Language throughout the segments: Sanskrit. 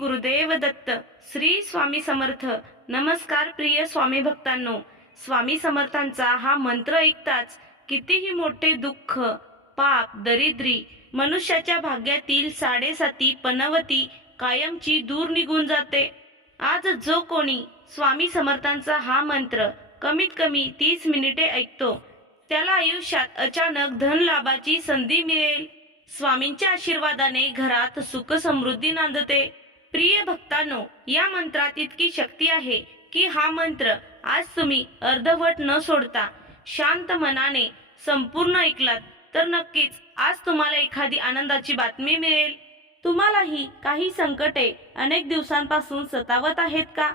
गुरुदेव दत्त. श्री स्वामी समर्थ. नमस्कार प्रिय स्वामी भक्तांनो. स्वामी समर्थांचा हा मंत्र ऐकताच कितीही मोठे दुःख, पाप, दरिद्री, मनुष्याच्या भाग्यातील साडेसाती पनवती कायमची दूर निघून जाते. आज जो कोणी स्वामी समर्थांचा हा मंत्र कमीत कमी 30 मिनिटे ऐकतो त्याला आयुष्यात अचानक धन लाभाची संधी मिळेल. स्वामींच्या आशीर्वादाने घरात सुख समृद्धी नांदते. प्रिय भक्तांनो, या मंत्रात इतकी शक्ती आहे की हा मंत्र आज तुम्ही अर्धवट न सोडता शांत मनाने संपूर्ण ऐकलात तर नक्कीच आज तुम्हाला एखादी आनंदाची बातमी मिळेल. तुम्हालाही काही संकटे अनेक दिवसांपासून सतावत आहेत का?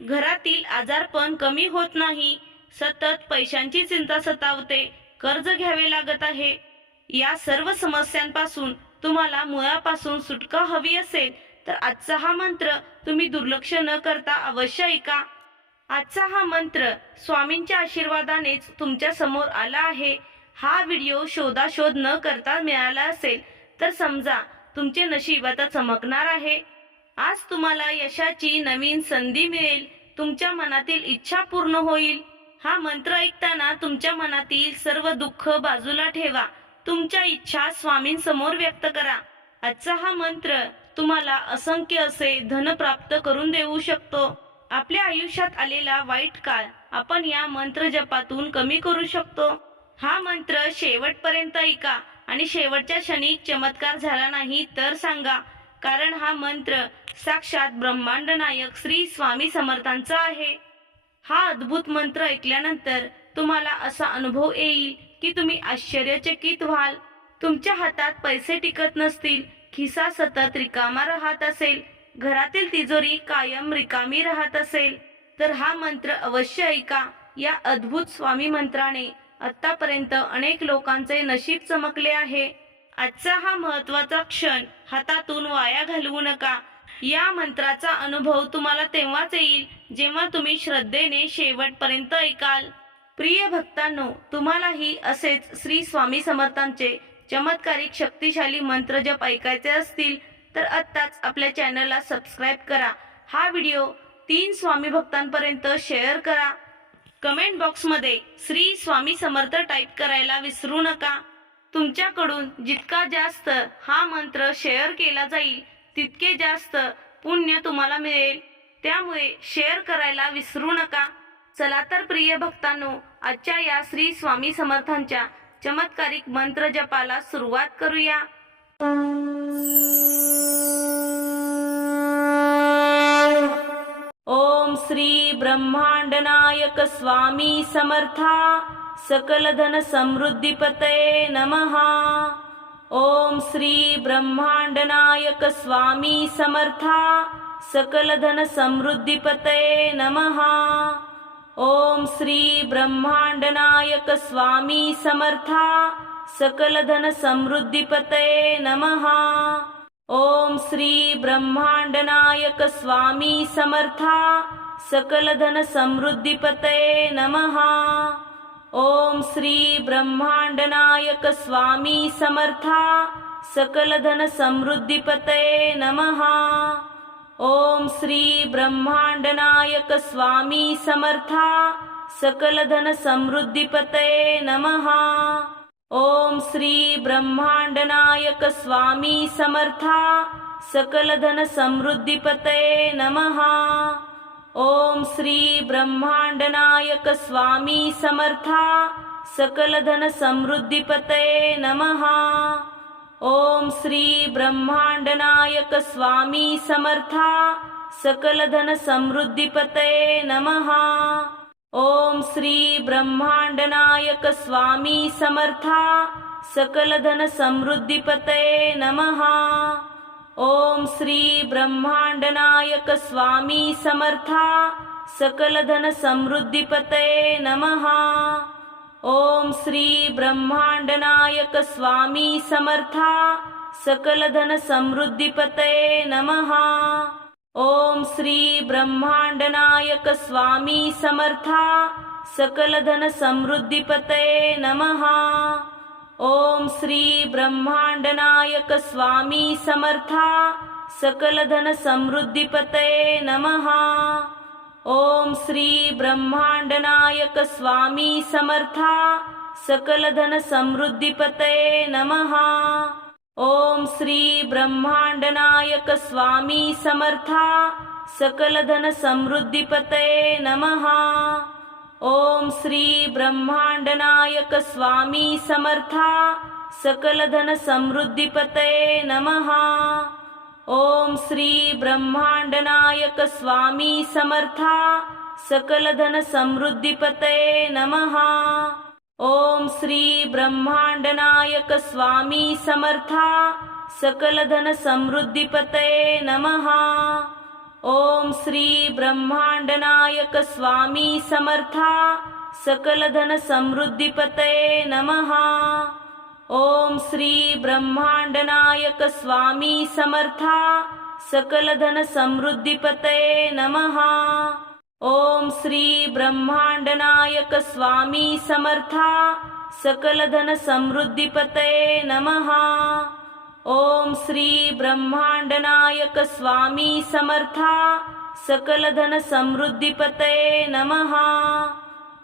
घरातील आजारपण कमी होत नाही, सतत पैशांची चिंता सतावते, कर्ज घ्यावे लागत आहे. या सर्व समस्यांपासून तुम्हाला मुळापासून सुटका हवी असेल तर आजचा हा मंत्र तुम्ही दुर्लक्ष न करता अवश्य ऐका. आजचा हा मंत्र स्वामींच्या आशीर्वादानेच तुमच्या समोर आला आहे. हा व्हिडिओ शोधाशोध न करता मिळाला असेल तर समजा तुमचे नशीब आता चमकणार आहे. आज तुम्हाला यशाची नवीन संधी मिळेल. तुमच्या मनातील इच्छा पूर्ण होईल. हा मंत्र ऐकताना तुमच्या मनातील सर्व दुःख बाजूला ठेवा. तुमच्या इच्छा स्वामींसमोर व्यक्त करा. आजचा हा मंत्र तुम्हाला असंख्य असे धन प्राप्त करून देऊ शकतो. आपल्या आयुष्यात आलेला वाईट काळ आपण या मंत्र जपातून कमी करू शकतो. हा मंत्र शेवटपर्यंत ऐका आणि शेवटच्या क्षणी चमत्कार झाला नाही तर सांगा, कारण हा मंत्र साक्षात ब्रह्मांड नायक श्री स्वामी समर्थांचा आहे. हा अद्भुत मंत्र ऐकल्यानंतर तुम्हाला असा अनुभव येईल की तुम्ही आश्चर्यचकित व्हाल. तुमच्या हातात पैसे टिकत नसतील, खिसा सतत रिकामा राहत असेल, घरातील तिजोरी कायम रिकामी राहत असेल तर हा मंत्र अवश्य ऐका. या अद्भुत स्वामी मंत्राने आतापर्यंत अनेक लोकांचे नशीब चमकले आहे. आजचा हा महत्त्वाचा क्षण हातातून वाया घालवू नका. या मंत्राचा अनुभव तुम्हाला तेव्हाच येईल जेव्हा तुम्ही श्रद्धेने शेवटपर्यंत ऐकाल. प्रिय भक्तांनो, तुम्हालाही असेच श्री स्वामी समर्थांचे चमत्कारिक शक्तिशाली मंत्र जप ऐकायचे असतील तर आत्ताच आपल्या चॅनलला सबस्क्राईब करा. हा व्हिडिओ 3 स्वामी भक्तांपर्यंत शेअर करा. कमेंट बॉक्समध्ये श्री स्वामी समर्थ टाईप करायला विसरू नका. तुमच्याकडून जितका जास्त हा मंत्र शेअर केला जाईल तितके जास्त पुण्य तुम्हाला मिळेल. त्यामुळे शेअर करायला विसरू नका. चला तर प्रिय भक्तांनो, आजच्या या श्री स्वामी समर्थांच्या चमत्कारिक मंत्र जपाला सुरुवात करूया. ओम श्री ब्रह्मांड नायक स्वामी समर्था सकल धन समृद्धीपतये नमः. ओम श्री ब्रह्मांड नायक स्वामी समर्था सकल धन समृद्धीपतये नमः. ओम श्री ब्रह्मांड नायक स्वामी समर्था सकल धन समृद्धीपतये नमः. ओम श्री ब्रह्मांड नायक स्वामी समर्था सकल धन समृद्धीपतये नमः. ओम श्री ब्रह्मांड नायक स्वामी समर्था सकल धन समृद्धीपतये नमः. ओम श्री ब्रह्मांड नायक स्वामी समर्था सकल धन समृद्धीपतये नमः. ओम श्री ब्रह्मांड नायक स्वामी समर्था सकल धन समृद्धीपतये नमः. ओम श्री ब्रह्मांड नायक स्वामी समर्था सकल धन समृद्धीपतये नमः. ओम श्री ब्रह्मांड नायक स्वामी समर्था सकल धन समृद्धीपतये नमः. ओम श्री ब्रह्मांड नायक स्वामी समर्था सकल धन समृद्धीपतये नमः. ओम श्री ब्रह्मांड नायक स्वामी समर्था सकल धन समृद्धीपतये नमः. ओम श्री ब्रह्मांड नायक स्वामी समर्था सकल धन समृद्धीपतये नमः. ओम श्री ब्रह्मांड नायक स्वामी समर्था सकल धन समृद्धीपतये नमः. ओम श्री ब्रह्मांड नायक स्वामी समर्था सकलधन समृद्धीपतये नमः। ओम श्री ब्रह्मांडनायक स्वामी समर्था सकलधन समृद्धीपतये नमः। ओम श्री ब्रह्मांडनायक स्वामी समर्था सकलधन समृद्धीपतये नमः। ओम श्री ब्रह्मांडनायक स्वामी समर्था सकलधन समृद्धीपतये नमः। ओम श्री ब्रह्मांडनायक स्वामी समर्था सकलधन समृद्धीपतये नमः। ओम श्री ब्रह्मांडनायक स्वामी समर्था सकलधन समृद्धीपतये नमः। ओम श्री ब्रह्मांडनायक स्वामी समर्था सकलधन समृद्धीपतये नमः। ओम श्री ब्रह्मांडनायक स्वामी समर्था सकलधन समृद्धीपतये नमः। ओम श्री ब्रह्मांडनायक स्वामी समर्था सकलधन समृद्धीपतये नमः। ओम श्री ब्रह्मांडनायक स्वामी समर्था सकलधन समृद्धीपतये नमः।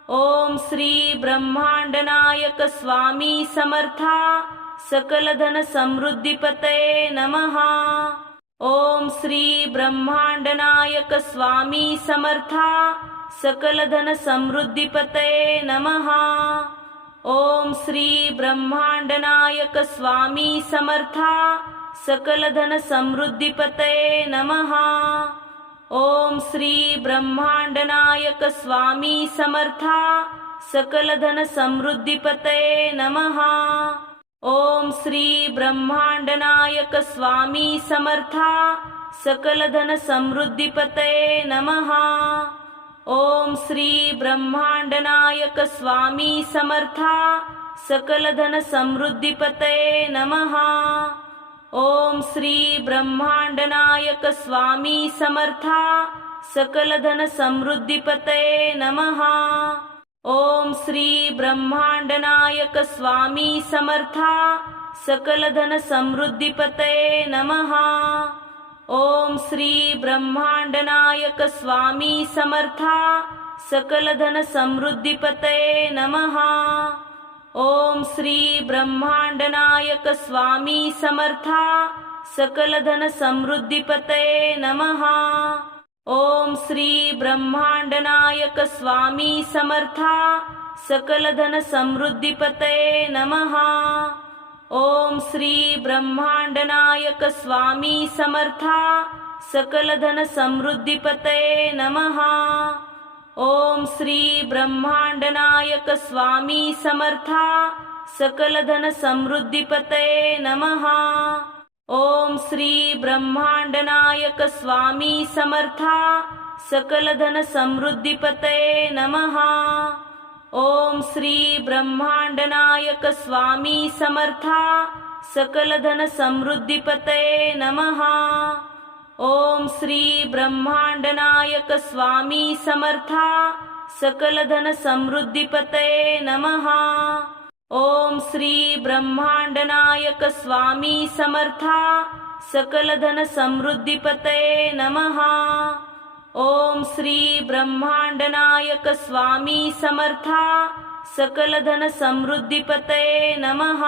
ओम श्री ब्रह्मांडनायक स्वामी समर्था सकलधन समृद्धीपतये नमः। ओम श्री ब्रह्मांडनायक स्वामी समर्था सकलधन समृद्धीपतये नमः। ओम श्री ब्रह्मांडनायक स्वामी समर्था सकलधन समृद्धीपतये नमः। ओम श्री ब्रह्मांडनायक स्वामी समर्था सकलधन समृद्धीपतये नमः। ओम श्री ब्रह्मांडनायक स्वामी समर्था सकलधन समृद्धीपतये नमः। ओम श्री ब्रह्मांडनायक स्वामी समर्था सकलधन समृद्धीपतये नमः। ओम श्री ब्रह्मांडनायक स्वामी समर्था सकलधन समृद्धीपतये नमः। ओम श्री ब्रह्मांडनायक स्वामी समर्था सकलधन समृद्धीपतये नमः। ओम श्री ब्रह्मांडनायक स्वामी समर्था सकलधन समृद्धीपतये नमः। ओम श्री ब्रह्मांडनायक स्वामी समर्था सकलधन समृद्धीपतये नमः। ओम श्री ब्रह्मांडनायक स्वामी समर्था सकलधन समृद्धीपतये नमः। ओम श्री ब्रह्मांडनायक स्वामी समर्था सकलधन समृद्धीपतये नमः। ओम श्री ब्रह्मांडनायक स्वामी समर्था सकलधन समृद्धीपतये नमः। ओम श्री ब्रह्मांडनायक स्वामी समर्था सकलधन समृद्धीपतये नमः। ओम श्री ब्रह्मांडनायक स्वामी समर्था सकलधन समृद्धीपतये नमः। ओम श्री ब्रह्मांडनायक स्वामी समर्था सकलधन समृद्धीपतये नमः। ओम श्री ब्रह्मांडनायक स्वामी समर्था सकलधन समृद्धीपतये नमः। ओम श्री ब्रह्मांडनायक स्वामी समर्था सकलधन समृद्धीपतये नमः।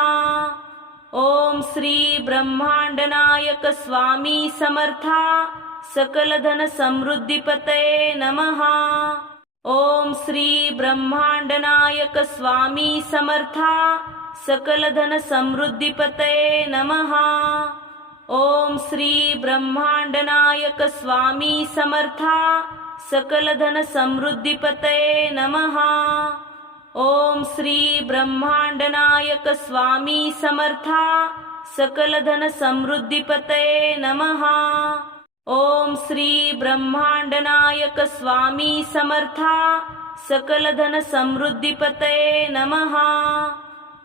ओम श्री ब्रह्मांडनायक स्वामी समर्था सकलधन समृद्धीपतये नमः। ओम श्री ब्रह्मांडनायक स्वामी समर्था सकलधन समृद्धीपतये नमः। ओम श्री ब्रह्मांडनायक स्वामी समर्था सकलधन समृद्धीपतये नमः। ओम श्री ब्रह्मांडनायक स्वामी समर्था सकलधन समृद्धीपतये नमः। ओम श्री ब्रह्मांडनायक स्वामी समर्था सकलधन समृद्धीपतये नमः।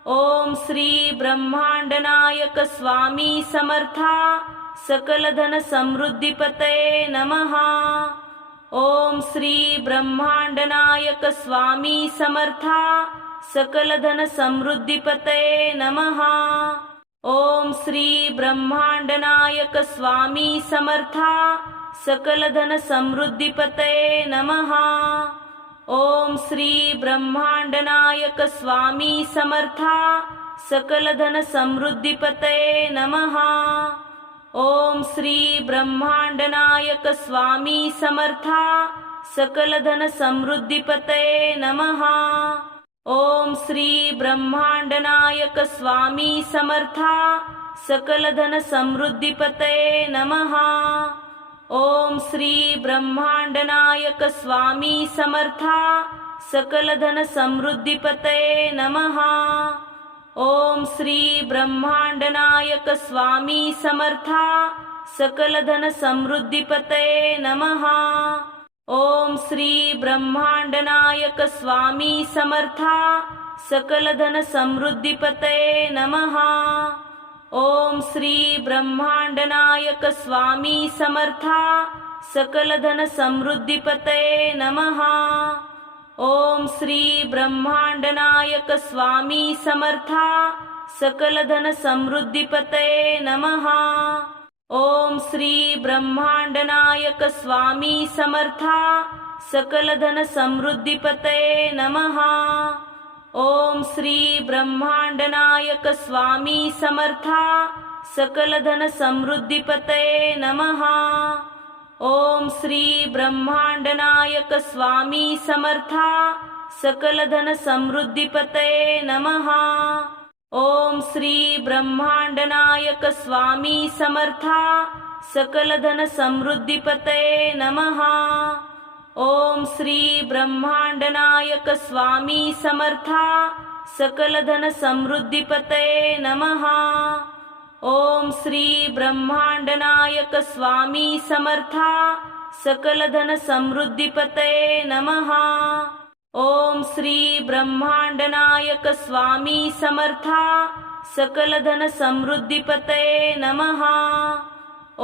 ओम श्री ब्रह्मांडनायक स्वामी समर्था सकलधन समृद्धीपतये नमः। ओम श्री ब्रह्मांडनायक स्वामी समर्था सकलधन समृद्धीपतये नमः। ओम श्री ब्रह्मांडनायक स्वामी समर्था सकल धन समृद्धीपतये नमः। ओम श्री ब्रह्मांडनायक स्वामी समर्था सकल धन समृद्धीपतये नमः। ओम श्री ब्रह्मांडनायक स्वामी समर्था सकल धन समृद्धीपतये नमः। ओम श्री ब्रह्मांडनायक स्वामी समर्था सकल धन समृद्धीपतये नमः। ओम श्री ब्रह्मांडनायक स्वामी समर्था सकल धन समृद्धीपतये नमः। ओम श्री ब्रह्मांडनायक स्वामी समर्था सकल धन समृद्धीपतये नमः। ओम श्री ब्रह्मांडनायक स्वामी समर्था सकल धन समृद्धीपतये नमः। ओम श्री ब्रह्मांडनायक स्वामी समर्था सकल धन समृद्धीपतये नमः। ओम श्री ब्रह्मांडनायक स्वामी समर्था सकल धन समृद्धीपतये नमः। ओम श्री ब्रह्मांडनायक स्वामी समर्था सकल धन समृद्धीपतये नमः। ओम श्री ब्रह्मांडनायक स्वामी समर्था सकल धन समृद्धीपतये नमः। ओम श्री ब्रह्मांडनायक स्वामी समर्था सकल धन समृद्धीपतये नमः। ओम श्री ब्रह्मांडनायक स्वामी समर्था सकल धन समृद्धीपतये नमः। ओम श्री ब्रह्मांडनायक स्वामी समर्था सकल धन समृद्धीपतये नमः। ओम श्री ब्रह्मांडनायक स्वामी समर्था सकल धन समृद्धीपतये नमः। ओम श्री ब्रह्मांडनायक स्वामी समर्था सकल धन समृद्धीपतये नमः।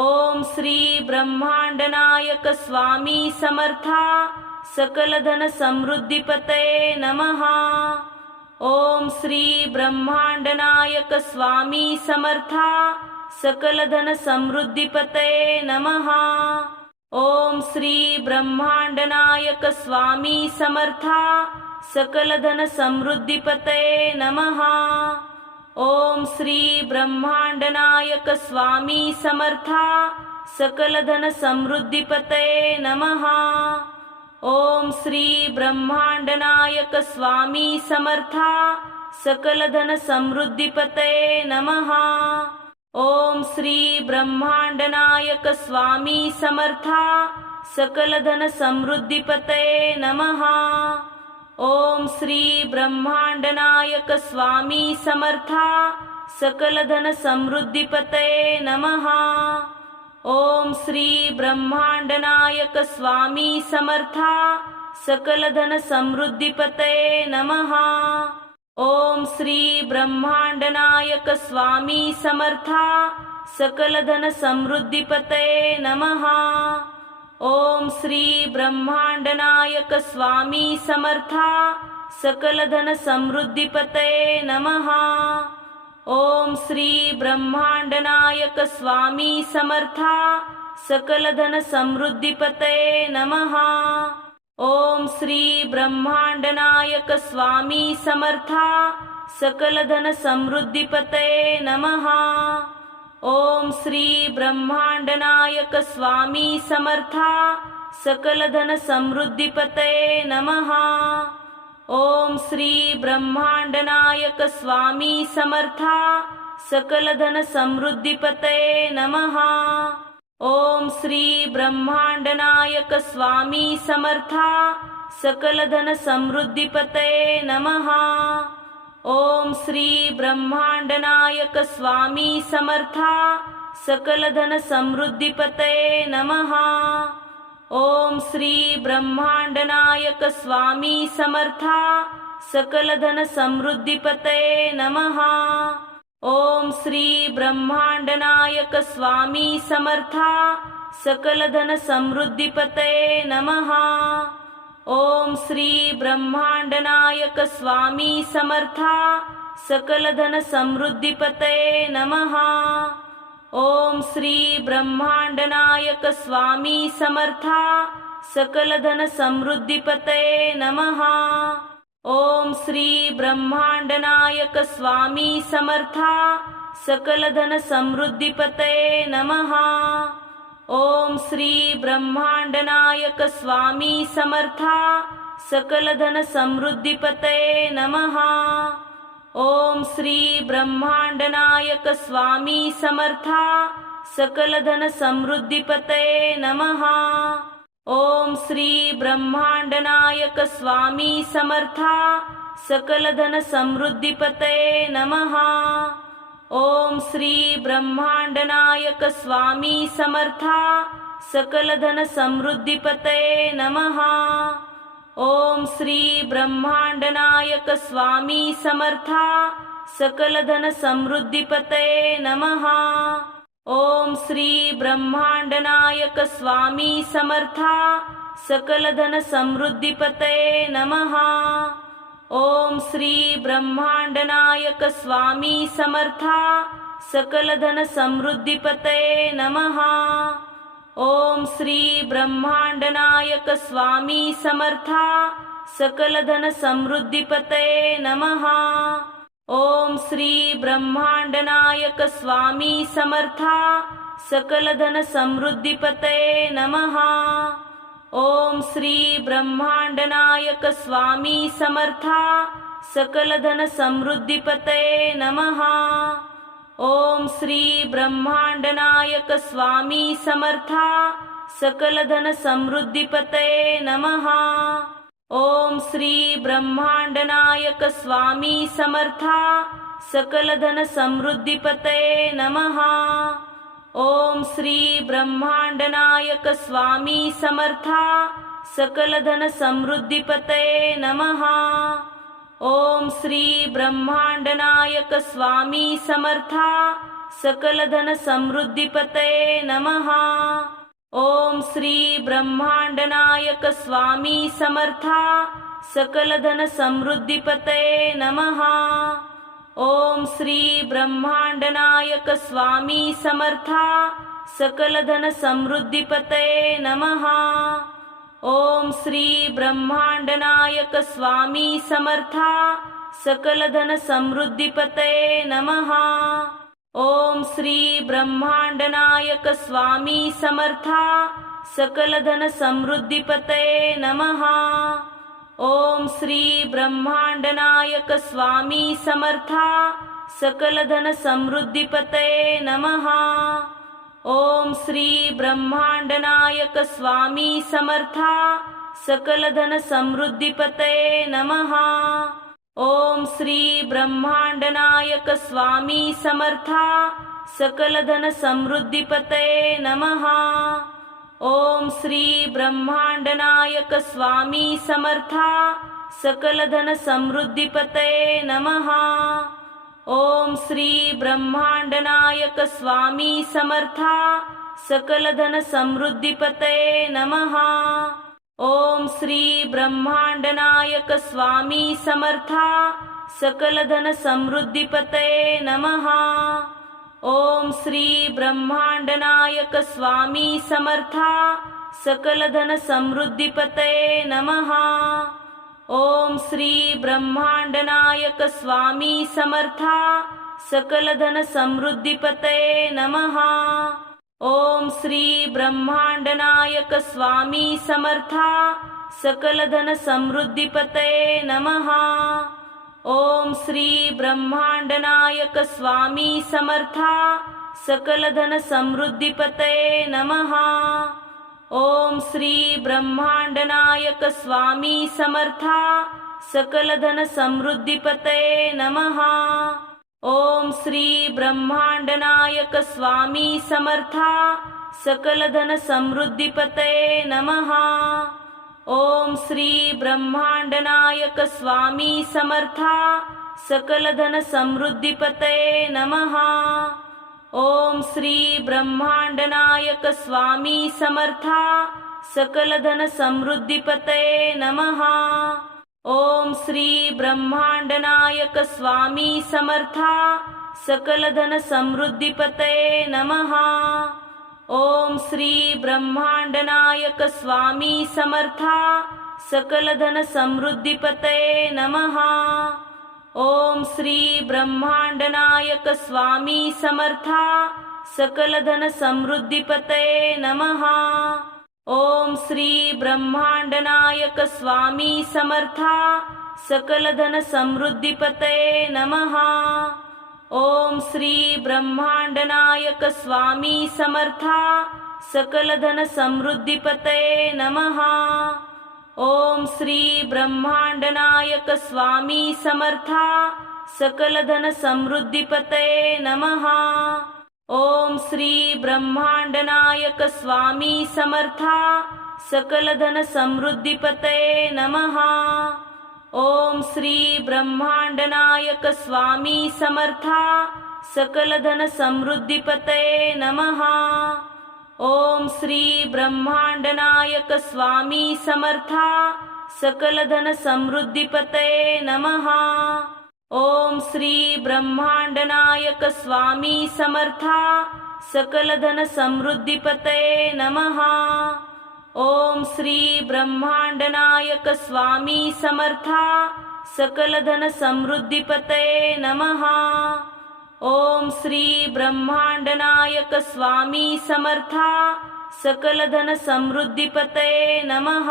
ओम श्री ब्रह्मांडनायक स्वामी समर्था सकल धन समृद्धीपतये नमः। ओम श्री ब्रह्मांडनायक स्वामी समर्था सकल धन समृद्धीपतये नमः। ओम श्री ब्रह्मांडनायक स्वामी समर्था सकल धन समृद्धीपतये नमः। ओम श्री ब्रह्मांडनायक स्वामी समर्था सकल धन समृद्धीपतये नमः। ओम श्री ब्रह्मांडनायक स्वामी समर्था सकल धन समृद्धीपतये नमः। ओम श्री ब्रह्मांडनायक स्वामी समर्था सकल धन समृद्धीपतये नमः। ओम श्री ब्रह्मांडनायक स्वामी समर्था सकल धन समृद्धीपतये नमः। ओम श्री ब्रह्मांडनायक स्वामी समर्था सकल धन समृद्धीपतये नमः। ओम श्री ब्रह्मांडनायक स्वामी समर्था सकल धन समृद्धीपतये नमः। ओम श्री ब्रह्मांडनायक स्वामी समर्था सकल धन समृद्धीपतये नमः। ओम श्री ब्रह्मांडनायक स्वामी समर्था सकल धन समृद्धीपतये नमः। ओम श्री ब्रह्मांडनायक स्वामी समर्था सकल धन समृद्धीपतये नमः। ओम श्री ब्रह्मांडनायक स्वामी समर्था सकल धन समृद्धीपतये नमः। ओम श्री ब्रह्मांडनायक स्वामी समर्था सकल धन समृद्धीपतये नमः। ओम श्री ब्रह्मांडनायक स्वामी समर्था सकल धन समृद्धीपतये नमः। ओम श्री ब्रह्मांडनायक स्वामी समर्था सकल धन समृद्धीपतये नमः। ओम श्री ब्रह्मांडनायक स्वामी समर्था सकल धन समृद्धीपतये नमः। ओम श्री ब्रह्मांडनायक स्वामी समर्था सकल धन समृद्धीपतये नमः। ओम श्री ब्रह्मांडनायक स्वामी समर्था सकलधन समृद्धीपतये नमः। ओम श्री ब्रह्मांडनायक स्वामी समर्था सकलधन समृद्धीपतये नमः। ओम श्री ब्रह्मांडनायक स्वामी समर्था सकलधन समृद्धीपतये नमः। ओम श्री ब्रह्मांडनायक स्वामी समर्था सकलधन समृद्धीपतये नमः। ओम श्री ब्रह्मांडनायक स्वामी समर्था सकलधन समृद्धीपतये नमः। ओम श्री ब्रह्मांडनायक स्वामी समर्था सकलधन समृद्धीपतये नमः। ओम श्री ब्रह्मांडनायक स्वामी समर्था सकलधन समृद्धीपतये नमः। ओम श्री ब्रह्मांडनायक स्वामी समर्था सकलधन समृद्धीपतये नमः। ओम श्री ब्रह्मांडनायक स्वामी समर्था सकलधन समृद्धीपतये नमः। ओम श्री ब्रह्मांडनायक स्वामी समर्था सकलधन समृद्धीपतये नमः। ओम श्री ब्रह्मांडनायक स्वामी समर्था सकलधन समृद्धीपतये नमः। ओम श्री ब्रह्मांडनायक स्वामी समर्था सकलधन समृद्धीपतये नमः। ओम श्री ब्रह्मांडनायक स्वामी समर्था सकलधन समृद्धीपतये नमः। ओम श्री ब्रह्मांडनायक स्वामी समर्था सकलधन समृद्धीपतये नमः। ओम श्री ब्रह्मांडनायक स्वामी समर्था सकलधन समृद्धीपतये नमः। ओम श्री ब्रह्मांडनायक स्वामी समर्था सकलधन समृद्धीपतये नमः। ओम श्री ब्रह्मांडनायक स्वामी समर्था सकलधन समृद्धीपतये नमः। ओम श्री ब्रह्मांडनायक स्वामी समर्था सकलधन समृद्धीपतये नमः। ओम श्री ब्रह्मांडनायक स्वामी समर्था सकलधन समृद्धीपतये नमः। ओम श्री ब्रह्मांडनायक स्वामी समर्था सकलधन समृद्धीपतये नमः। ओम श्री ब्रह्मांडनायक स्वामी समर्था सकलधन समृद्धीपतये नमः। ओम श्री ब्रह्मांडनायक स्वामी समर्था सकलधन समृद्धीपतये नमः। ओम श्री ब्रह्मांडनायक स्वामी समर्था सकलधन समृद्धीपतये नमः। ओम श्री ब्रह्मांडनायक स्वामी समर्था सकलधन समृद्धीपतये नमः। ओम श्री ब्रह्मांडनायक स्वामी समर्था सकलधन समृद्धीपतये नमः। ओम श्री ब्रह्मांडनायक स्वामी समर्था सकलधन समृद्धीपतये नमः। ओम श्री ब्रह्मांडनायक स्वामी समर्था सकलधन समृद्धीपतये नमः। ओम श्री ब्रह्मांडनायक स्वामी समर्था सकलधन समृद्धीपतये नमः। ओम श्री ब्रह्मांडनायक स्वामी समर्था सकलधन समृद्धीपतये नमः। ओम श्री ब्रह्मांडनायक स्वामी समर्था सकलधन समृद्धीपतये नमः। ओम श्री ब्रह्मांडनायक स्वामी समर्था सकलधन समृद्धीपतये नमः। ओम श्री ब्रह्मांडनायक स्वामी समर्था सकलधन समृद्धीपतये नमः। ओम श्री ब्रह्मांडनायक स्वामी समर्था सकलधन समृद्धीपतये नमः। ओम श्री ब्रह्मांडनायक स्वामी समर्था सकलधन समृद्धीपतये नमः। ओम श्री ब्रह्मांडनायक स्वामी समर्था सकलधन समृद्धीपतये नमः। ओम श्री ब्रह्मांडनायक स्वामी समर्था सकल धन समृद्धीपतये नमः। ओम श्री ब्रह्मांडनायक स्वामी समर्था सकल धन समृद्धीपतये नमः। ओम श्री ब्रह्मांडनायक स्वामी समर्था सकल धन समृद्धीपतये नमः। ओम श्री ब्रह्मांडनायक स्वामी समर्था सकल धन समृद्धीपतये नमः। ओम श्री ब्रह्मांडनायक स्वामी समर्था सकल धन समृद्धीपतये नमः। ओम श्री ब्रह्मांडनायक स्वामी समर्था सकल धन समृद्धीपतये नमः। ओम श्री ब्रह्मांडनायक स्वामी समर्था सकल धन समृद्धीपतये नमः। ओम श्री ब्रह्मांडनायक स्वामी समर्था सकल धन समृद्धीपतये नमः। ओम श्री ब्रह्मांडनायक स्वामी समर्था सकल धन समृद्धीपतये नमः। ओम श्री ब्रह्मांडनायक स्वामी समर्था सकल धन समृद्धीपतये नमः। ओम श्री ब्रह्मांडनायक स्वामी समर्था सकल धन समृद्धीपतये नमः। ओम श्री ब्रह्मांडनायक स्वामी समर्था सकल धन समृद्धीपतये नमः।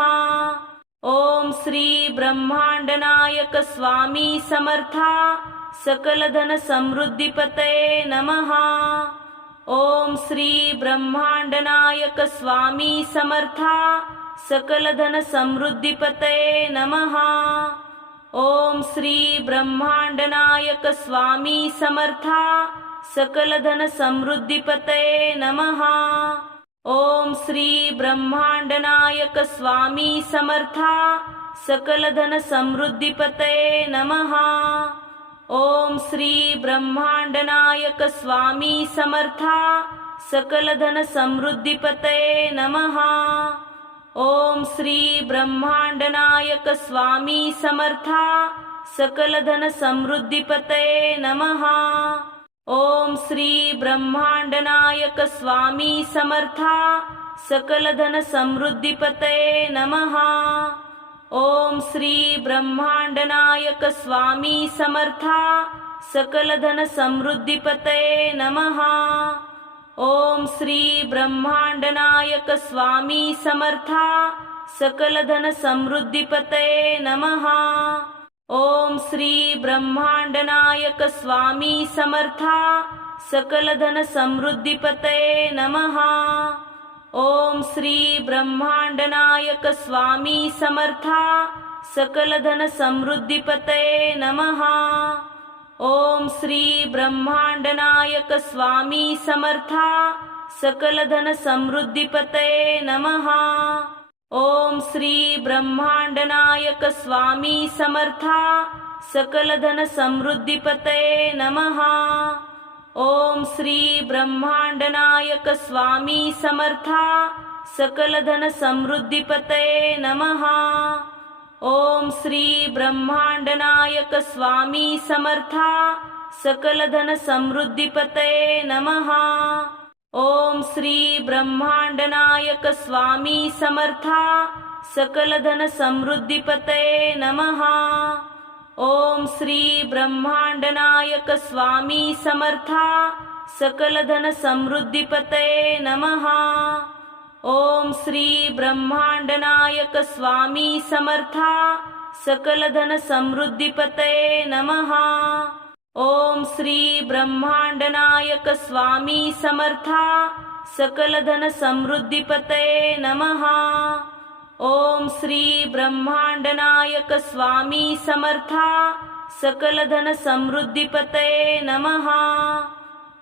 ओम श्री ब्रह्मांडनायक स्वामी समर्था सकल धन समृद्धीपतये नमः। ओम श्री ब्रह्मांडनायक स्वामी समर्था सकल धन समृद्धीपतये नमः। ओम श्री ब्रह्मांडनायक स्वामी समर्था सकल धन समृद्धीपतये नमः। ओम श्री ब्रह्मांडनायक स्वामी समर्था सकल धन समृद्धीपतये नमः। ओम श्री ब्रह्मांडनायक स्वामी समर्था सकल धन समृद्धीपतये नमः। ओम श्री ब्रह्मांडनायक स्वामी समर्था सकल धन समृद्धीपतये नमः। ओम श्री ब्रह्मांडनायक स्वामी समर्था सकल धन समृद्धीपतये नमः। ओम श्री ब्रह्मांडनायक स्वामी समर्था सकल धन समृद्धीपतये नमः। ओम श्री ब्रह्मांडनायक स्वामी समर्था सकल धन समृद्धीपतये नमः। ओम श्री ब्रह्मांडनायक स्वामी समर्था सकल धन समृद्धीपतये नमः। ओम श्री ब्रह्मांडनायक स्वामी समर्था सकल धन समृद्धीपतये नमः। ओम श्री ब्रह्मांडनायक स्वामी समर्था सकल धन समृद्धीपतये नमः। ओम श्री ब्रह्मांडनायक स्वामी समर्था सकल धन समृद्धीपतये नमः। ओम श्री ब्रह्मांडनायक स्वामी समर्था सकल धन समृद्धीपतये नमः। ओम श्री ब्रह्मांडनायक स्वामी समर्था सकल धन समृद्धीपतये नमः। ओम श्री ब्रह्मांडनायक स्वामी समर्था सकल धन समृद्धीपतये नमः। ओम श्री ब्रह्मांडनायक स्वामी समर्था सकल धन समृद्धीपतये नमः। ओम श्री ब्रह्मांडनायक स्वामी समर्था सकल धन समृद्धीपतये नमः। ओम श्री ब्रह्मांडनायक स्वामी समर्था सकल धन समृद्धीपतये नमः। ओम श्री ब्रह्मांडनायक स्वामी समर्था सकल धन समृद्धीपतये नमः।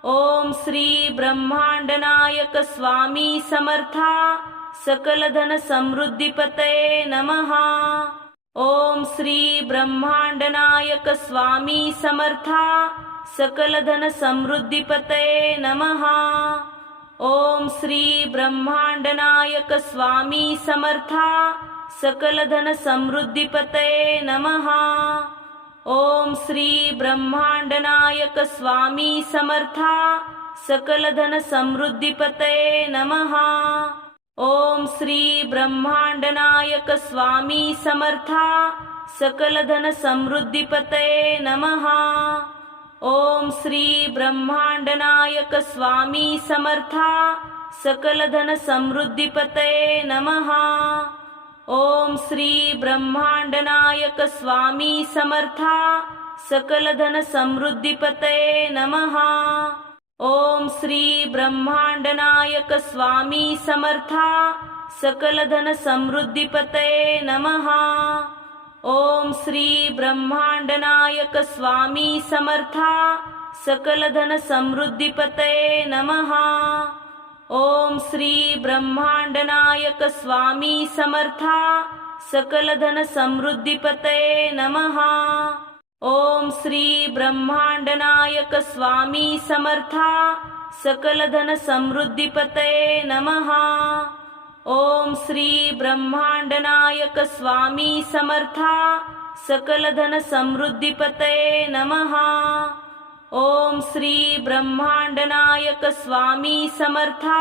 ओम श्री ब्रह्मांडनायक स्वामी समर्था सकल धन समृद्धीपतये नमः। ओम श्री ब्रह्मांडनायक स्वामी समर्था सकल धन समृद्धीपतये नमः। ओम श्री ब्रह्मांडनायक स्वामी समर्था सकलधन समृद्धिपतये नमः। ओम श्री ब्रह्मांडनायक स्वामी समर्था सकलधन समृद्धिपतये नमः। ओम श्री ब्रह्मांडनायक स्वामी समर्था सकलधन समृद्धिपतये नमः। ओम श्री ब्रह्मांडनायक स्वामी समर्था सकलधन समृद्धिपतये नमः। ओम श्री ब्रह्मांडनायक स्वामी समर्था सकलधन समृद्धिपतये नमः। ओम श्री ब्रह्मांडनायक स्वामी समर्था सकलधन समृद्धिपतये नमः। ओम श्री ब्रह्मांडनायक स्वामी समर्था सकलधन समृद्धिपतये नमः। ओम श्री ब्रह्मांडनायक स्वामी समर्था सकलधन समृद्धिपतये नमः। ओम श्री ब्रह्मांडनायक स्वामी समर्था सकलधन समृद्धिपतये नमः। ओम श्री ब्रह्मांडनायक स्वामी समर्था सकलधन समृद्धिपतये नमः। ओम श्री ब्रह्मांडनायक स्वामी समर्था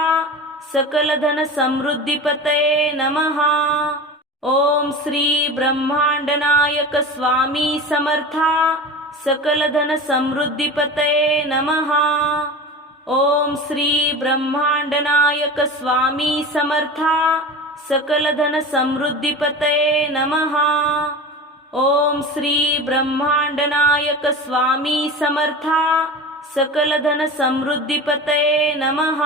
सकलधन समृद्धिपतये नमः। ओम श्री ब्रह्मांडनायक स्वामी समर्था सकलधन समृद्धिपतये नमः। ओम श्री ब्रह्मांडनायक स्वामी समर्था सकलधन समृद्धिपतये नमः। ओम श्री ब्रह्मांडनायक स्वामी समर्था सकलधन समृद्धिपतये नमः।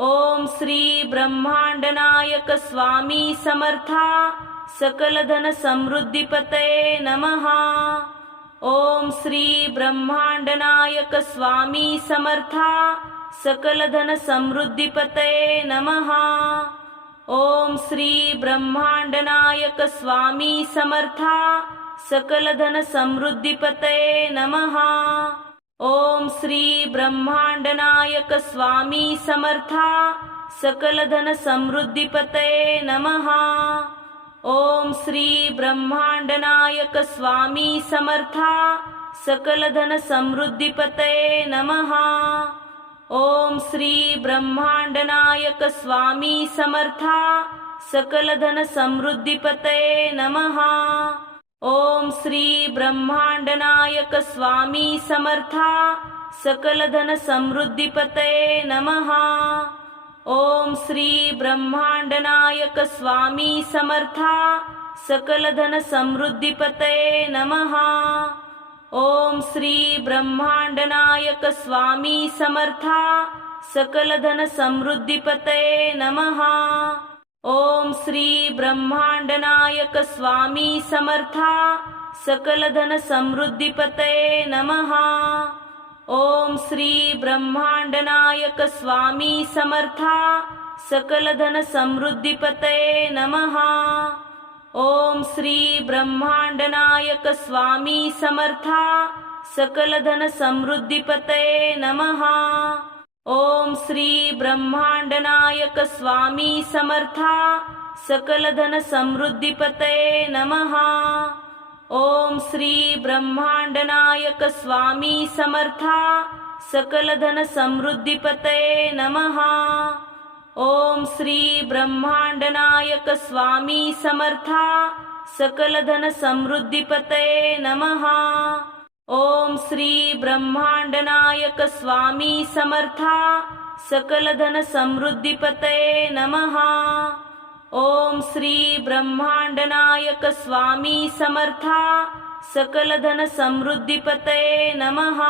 ओम श्री ब्रह्मांडनायक स्वामी समर्था सकलधन समृद्धिपतये नमः। ओम श्री ब्रह्मांडनायक स्वामी समर्था सकलधन समृद्धिपतये नमः। ओम श्री ब्रह्मांडनायक स्वामी समर्था सकलधन समृद्धिपतये नमः। ओम श्री ब्रह्मांडनायक स्वामी समर्था सकलधन समृद्धिपतये नमः। ओम श्री ब्रह्मांडनायक स्वामी समर्था सकलधन समृद्धिपतये नमः। ओम श्री ब्रह्मांडनायक स्वामी समर्था सकलधन समृद्धिपतये नमः। ओम श्री ब्रह्मांडनायक स्वामी समर्था सकलधन समृद्धिपतये नमः। ओम श्री ब्रह्मांडनायक स्वामी समर्था सकलधन समृद्धिपतये नमः। ओम श्री ब्रह्मांडनायक स्वामी समर्था सकलधन समृद्धिपतये नमः। ओम श्री ब्रह्मांडनायक स्वामी समर्था सकलधन समृद्धिपतये नमः। ओम श्री ब्रह्मांडनायक स्वामी समर्था सकलधन समृद्धिपतये नमः। ओम श्री ब्रह्मांडनायक स्वामी समर्था सकलधन समृद्धिपतये नमः। ओम श्री ब्रह्मांडनायक स्वामी समर्था सकलधन समृद्धिपतये नमः। ओम श्री ब्रह्मांडनायक स्वामी समर्था सकलधन समृद्धिपतये नमः। ओम श्री ब्रह्मांडनायक स्वामी समर्था सकलधन समृद्धिपतये नमः। ओम श्री ब्रह्मांडनायक स्वामी समर्था सकलधन समृद्धिपतये नमः। ओम श्री ब्रह्मांडनायक स्वामी समर्था सकलधन समृद्धिपतये नमः।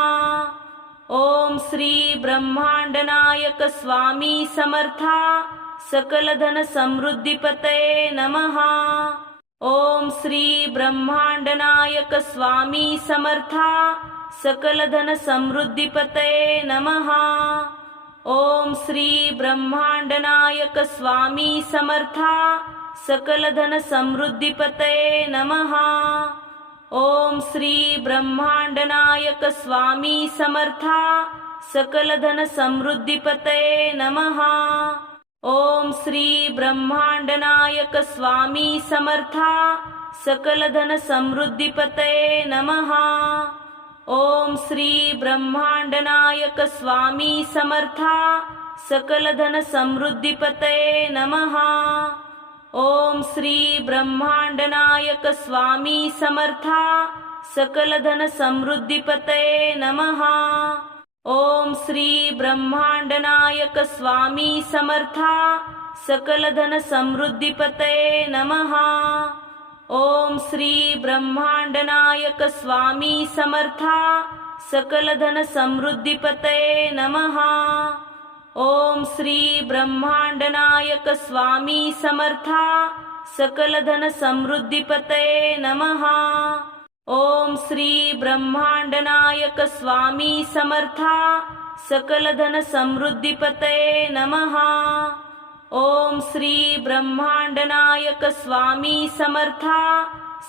ओम श्री ब्रह्मांडनायक स्वामी समर्था सकलधन समृद्धिपतये नमः। ओम श्री ब्रह्मांडनायक स्वामी समर्था सकलधन समृद्धिपतये नमः। ओम श्री ब्रह्मांडनायक स्वामी समर्था सकलधन समृद्धिपतये नमः। ओम श्री ब्रह्मांडनायक स्वामी समर्था सकलधन समृद्धिपतये नमः। ओम श्री ब्रह्मांडनायक स्वामी समर्था सकल धन समृद्धीपतये नमः। ओम श्री ब्रह्मांडनायक स्वामी समर्था सकल धन समृद्धीपतये नमः। ओम श्री ब्रह्मांडनायक स्वामी समर्था सकल धन समृद्धीपतये नमः। ओम श्री ब्रह्मांडनायक स्वामी समर्था सकल धन समृद्धीपतये नमः। ओम श्री ब्रह्मांडनायक स्वामी समर्था सकल धन समृद्धीपतये नमः। ओम श्री ब्रह्मांडनायक स्वामी समर्था सकल धन समृद्धीपतये नमः। ओम श्री ब्रह्मांडनायक स्वामी समर्था सकल धन समृद्धीपतये नमः। ओम श्री ब्रह्मांडनायक स्वामी समर्था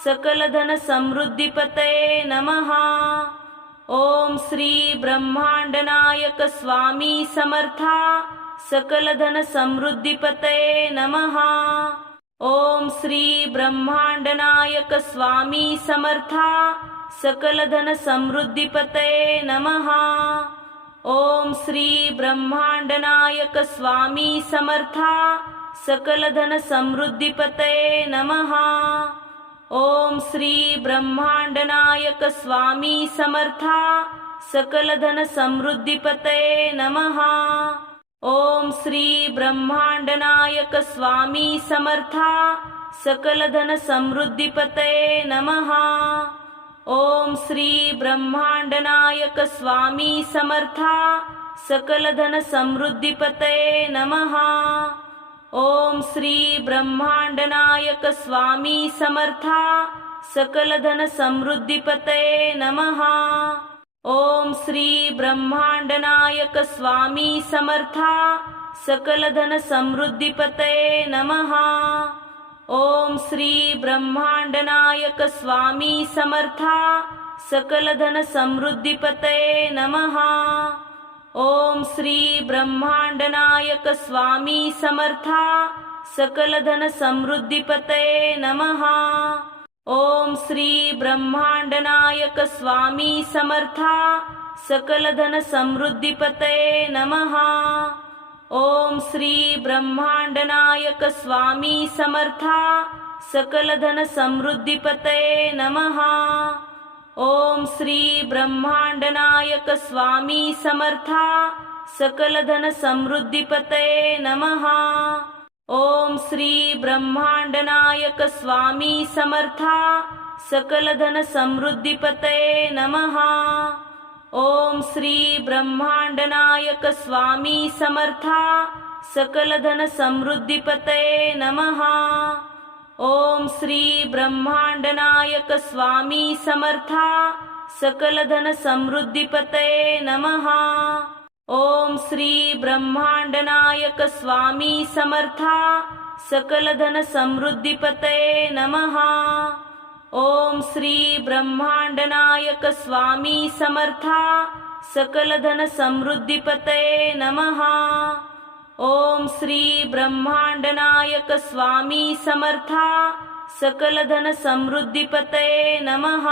सकल धन समृद्धीपतये नमः। ओम श्री ब्रह्मांडनायक स्वामी समर्था सकल धन समृद्धीपतये नमः। ओम श्री ब्रह्मांडनायक स्वामी समर्था सकल धन समृद्धीपतये नमः। ओम श्री ब्रह्मांडनायक स्वामी समर्था सकल धन समृद्धीपतये नमः। ओम श्री ब्रह्मांडनायक स्वामी समर्था सकल धन समृद्धीपतये नमः। ओम श्री ब्रह्मांडनायक स्वामी समर्था सकल धन समृद्धीपतये नमः। ओम श्री ब्रह्मांडनायक स्वामी समर्था सकल धन समृद्धीपतये नमः। ओम श्री ब्रह्मांडनायक स्वामी समर्था सकल धन समृद्धीपतये नमः। ओम श्री ब्रह्मांडनायक स्वामी समर्था सकल धन समृद्धीपतये नमः। ओम श्री ब्रह्मांडनायक स्वामी समर्था सकल धन समृद्धीपतये नमः। ओम श्री ब्रह्मांडनायक स्वामी समर्था सकल धन समृद्धीपतये नमः। ओम श्री ब्रह्मांडनायक स्वामी समर्था सकल धन समृद्धीपतये नमः। ओम श्री ब्रह्मांडनायक स्वामी समर्था सकल धन समृद्धीपतये नमः। ओम श्री ब्रह्मांडनायक स्वामी समर्था सकल धन समृद्धीपतये नमः। ओम श्री ब्रह्मांडनायक स्वामी समर्था सकल धन समृद्धीपतये नमः। ओम श्री ब्रह्मांडनायक स्वामी समर्था सकल धन समृद्धीपतये नमः। ओम श्री ब्रह्मांडनायक स्वामी समर्था सकल धन समृद्धीपतये नमः। ओम श्री ब्रह्मांडनायक स्वामी समर्था सकल धन समृद्धीपतये नमः। ओम श्री ब्रह्मांडनायक स्वामी समर्था सकल धन समृद्धीपतये नमः। ओम श्री ब्रह्मांडनायक स्वामी समर्था सकल धन समृद्धीपतये नमः।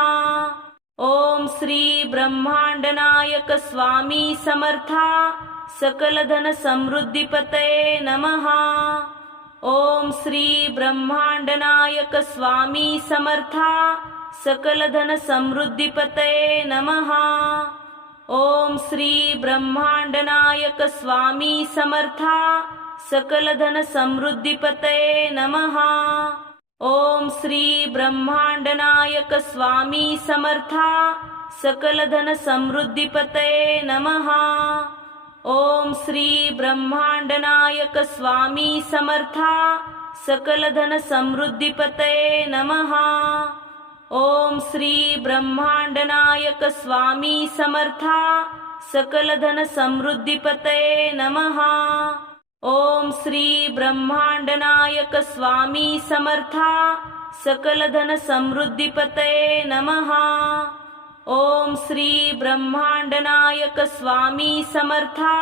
ओम श्री ब्रह्मांडनायक स्वामी समर्था सकल धन समृद्धीपतये नमः। ओम श्री ब्रह्मांडनायक स्वामी समर्था सकल धन समृद्धीपतये नमः। ओम श्री ब्रह्मांडनायक स्वामी समर्था सकल धन समृद्धीपतये नमः। ओम श्री ब्रह्मांडनायक स्वामी समर्था सकल धन समृद्धीपतये नमः। ओम श्री ब्रह्मांडनायक स्वामी समर्था सकल धन समृद्धीपतये नमः। ओम श्री ब्रह्मांडनायक स्वामी समर्था सकल धन समृद्धीपतये नमः। ओम श्री ब्रह्मांडनायक स्वामी समर्था सकल धन समृद्धीपतये नमः। ओम श्री ब्रह्मांडनायक स्वामी समर्था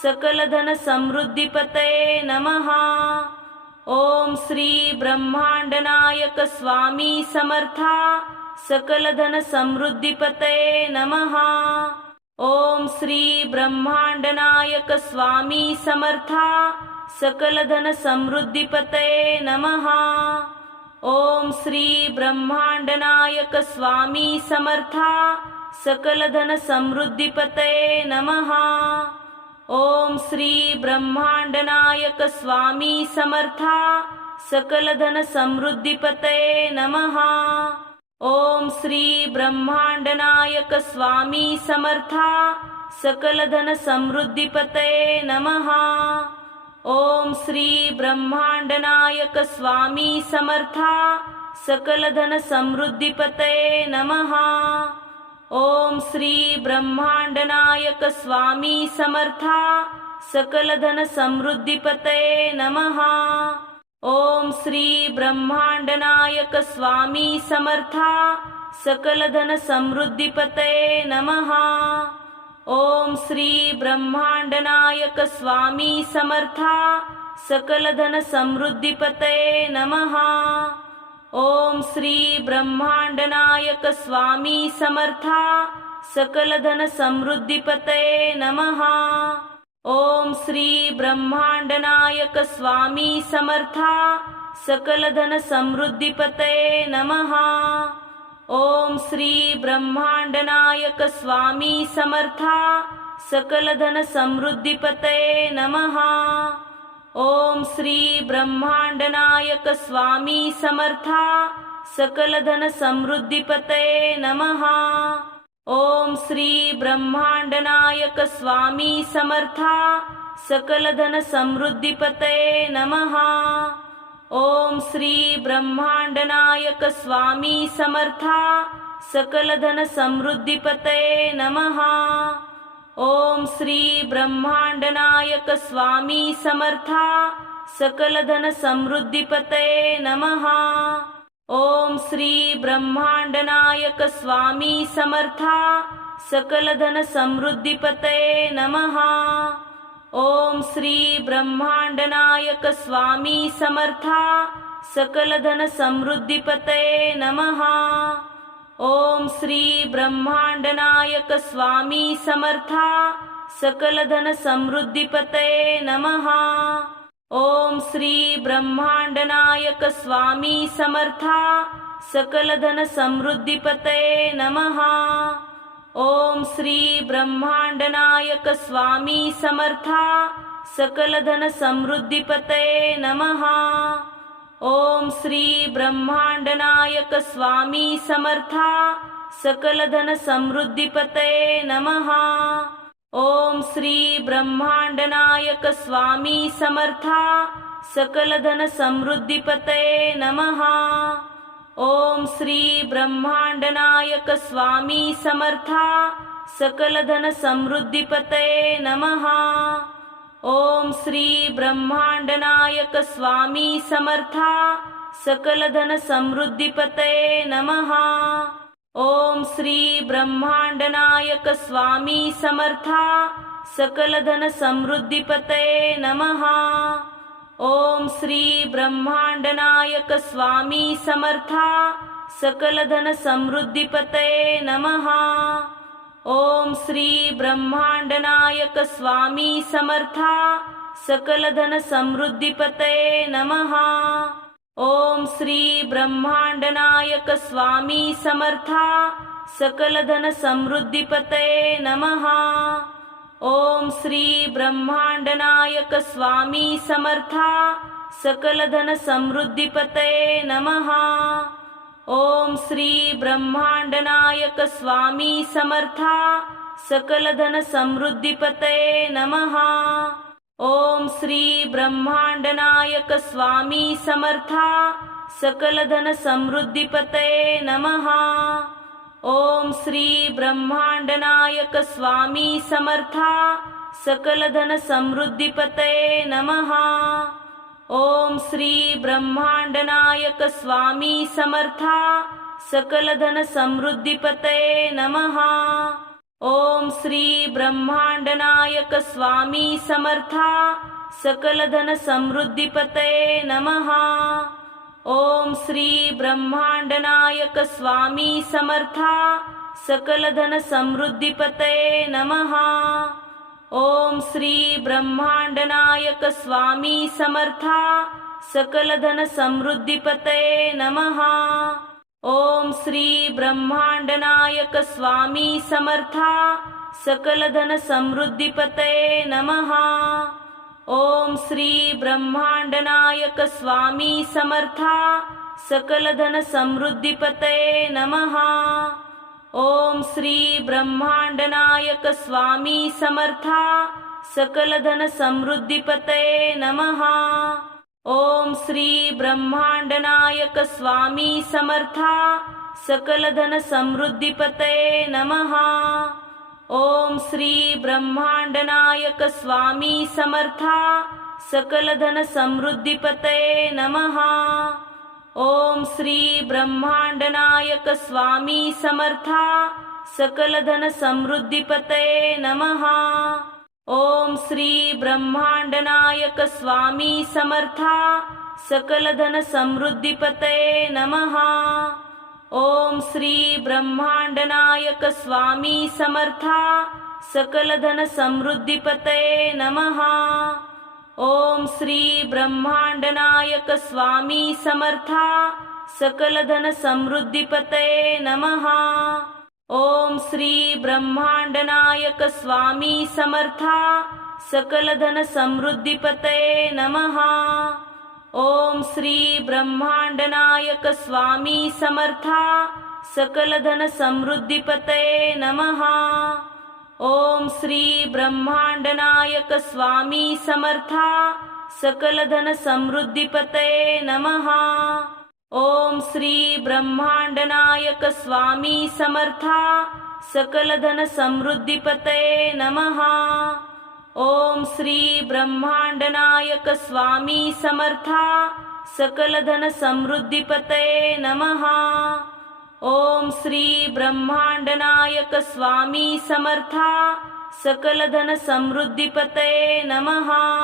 सकलधन समृद्धीपतये नमः। ओम श्री ब्रह्मांडनायक स्वामी समर्था सकलधन समृद्धीपतये नमः। ओम श्री ब्रह्मांडनायक स्वामी समर्था सकलधन समृद्धीपतये नमः। ओम श्री ब्रह्मांडनायक स्वामी समर्था सकलधन समृद्धीपतये नमः। ओम श्री ब्रह्मांडनायक स्वामी समर्था सकलधन समृद्धीपतये नमः। ओम श्री ब्रह्मांडनायक स्वामी समर्था सकलधन समृद्धीपतये नमः। ओम श्री ब्रह्मांडनायक स्वामी समर्था सकलधन समृद्धीपतये नमः। ओम श्री ब्रह्मांडनायक स्वामी समर्था सकलधन समृद्धीपतये नमः। ओम श्री ब्रह्मांडनायक स्वामी समर्था सकलधन समृद्धीपतये नमः। ओम श्री ब्रह्मांडनायक स्वामी समर्था सकलधन समृद्धीपतये नमः। ओम श्री ब्रह्मांडनायक स्वामी समर्था सकलधन समृद्धीपतये नमः। ओम श्री ब्रह्मांडनायक स्वामी समर्था सकलधन समृद्धीपतये नमः। ओम श्री ब्रह्मांडनायक स्वामी समर्था सकलधन समृद्धीपतये नमः। ओम श्री ब्रह्मांडनायक स्वामी समर्था सकलधन समृद्धीपतये नमः। ओम श्री ब्रह्मांडनायक स्वामी समर्था सकलधन समृद्धीपतये नमः। ओम श्री ब्रह्मांडनायक स्वामी समर्था सकलधन समृद्धीपतये नमः। ओम श्री ब्रह्मांडनायक स्वामी समर्था सकलधन समृद्धीपतये नमः। ओम श्री ब्रह्मांडनायक स्वामी समर्था सकलधन समृद्धीपतये नमः। ओम श्री ब्रह्मांडनायक स्वामी समर्था सकलधन समृद्धीपतये नमः। ओम श्री ब्रह्मांडनायक स्वामी समर्था सकलधन समृद्धीपतये नमः। ओम श्री ब्रह्मांडनायक स्वामी समर्था सकलधन समृद्धीपतये नमः। ओम श्री ब्रह्मांडनायक स्वामी समर्था सकलधन समृद्धीपतये नमः। ओम श्री ब्रह्मांडनायक स्वामी समर्था सकलधन समृद्धीपतये नमः। ओम श्री ब्रह्मांडनायक स्वामी समर्था सकलधन समृद्धीपतये नमः। ओम श्री ब्रह्मांडनायक स्वामी समर्था सकलधन समृद्धीपतये नमः। ओम श्री ब्रह्मांडनायक स्वामी समर्था सकलधन समृद्धीपतये नमः। ओम श्री ब्रह्मांडनायक स्वामी समर्था सकलधन समृद्धीपतये नमः। ओम श्री ब्रह्मांडनायक स्वामी समर्था सकलधन समृद्धीपतये नमः। ओम श्री ब्रह्मांडनायक स्वामी समर्था सकलधन समृद्धीपतये नमः। ओम श्री ब्रह्मांडनायक स्वामी समर्था सकलधन समृद्धीपतये नमः। ओम श्री ब्रह्मांडनायक स्वामी समर्था सकलधन समृद्धीपतये नमः। ओम श्री ब्रह्मांडनायक स्वामी समर्था सकलधन समृद्धीपतये नमः। ओम श्री ब्रह्मांडनायक स्वामी समर्था सकलधन समृद्धीपतये नमः। ओम श्री ब्रह्मांडनायक स्वामी समर्था सकलधन समृद्धीपतये नमः। ओम श्री ब्रह्मांडनायक स्वामी समर्था सकलधन समृद्धीपतये नमः। ओम श्री ब्रह्मांडनायक स्वामी समर्था सकल धन समृद्धीपतये नमः। ओम श्री ब्रह्मांडनायक स्वामी समर्था सकल धन समृद्धीपतये नमः। ओम श्री ब्रह्मांडनायक स्वामी समर्था सकल धन समृद्धीपतये नमः। ओम श्री ब्रह्मांडनायक स्वामी समर्था सकल धन समृद्धीपतये नमः। ओम श्री ब्रह्मांडनायक स्वामी समर्था सकल धन समृद्धीपतये नमः। ओम श्री ब्रह्मांडनायक स्वामी समर्था सकल धन समृद्धीपतये नमः। ओम श्री ब्रह्मांडनायक स्वामी समर्था सकल धन समृद्धीपतये नमः। ओम श्री ब्रह्मांडनायक स्वामी समर्था सकल धन समृद्धीपतये नमः। ओम श्री ब्रह्मांडनायक स्वामी समर्था सकल धन समृद्धीपतये नमः। ओम श्री ब्रह्मांडनायक स्वामी समर्था सकल धन समृद्धीपतये नमः। ओम श्री ब्रह्मांडनायक स्वामी समर्था सकल धन समृद्धीपतये नमः। ओम श्री ब्रह्मांडनायक स्वामी समर्था सकल धन समृद्धीपतये नमः। ओम श्री ब्रह्मांडनायक स्वामी समर्था सकल धन समृद्धीपतये नमः। ओम श्री ब्रह्मांडनायक स्वामी समर्था सकल धन समृद्धीपतये नमः। ओम श्री ब्रह्मांडनायक स्वामी समर्था सकल धन समृद्धीपतये नमः। ओम श्री ब्रह्मांडनायक स्वामी समर्था सकल धन समृद्धीपतये नमः। ओम श्री ब्रह्मांडनायक स्वामी समर्था सकल धन समृद्धीपतये नमः। ओम श्री ब्रह्मांडनायक स्वामी समर्था सकल धन समृद्धीपतये नमः।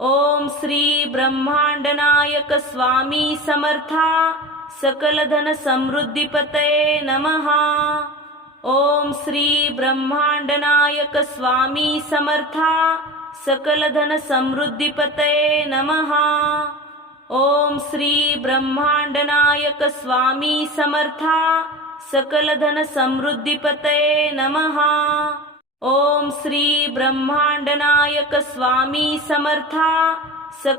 ओम श्री ब्रह्मांडनायक स्वामी समर्था सकल धन समृद्धीपतये नमः। ओम श्री ब्रह्मांडनायक स्वामी समर्था सकल धन समृद्धीपतये नमः। ओम श्री ब्रह्मांडनायक स्वामी समर्था सकल धन समृद्धीपतये नमः। ओम श्री ब्रह्मांडनायक स्वामी समर्था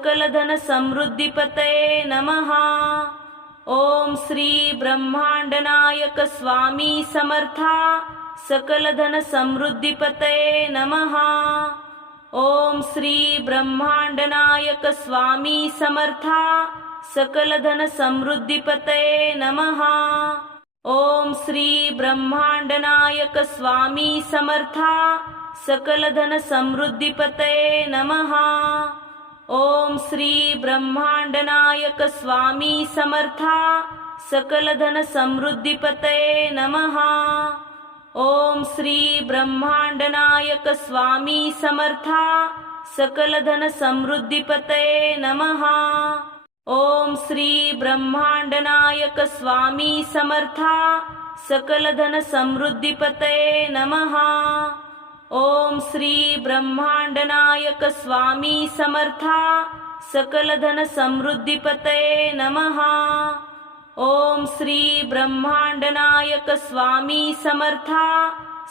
सकल धन समृद्धीपतये नमः। ओम श्री ब्रह्मांडनायक स्वामी समर्था सकल धन समृद्धीपतये नमः। ओम श्री ब्रह्मांडनायक स्वामी समर्था सकल धन समृद्धीपतये नमः। ओम श्री ब्रह्मांडनायक स्वामी समर्था सकल धन समृद्धीपतये नमः। ओम श्री ब्रह्मांडनायक स्वामी समर्था सकल धन समृद्धीपतये नमः। ओम श्री ब्रह्मांडनायक स्वामी समर्था सकल धन समृद्धीपतये नमः। ओम श्री ब्रह्मांडनायक स्वामी समर्था सकल धन समृद्धीपतये नमः। ओम श्री ब्रह्मांडनायक स्वामी समर्था सकल धन समृद्धीपतये नमः। ओम श्री ब्रह्मांडनायक स्वामी समर्था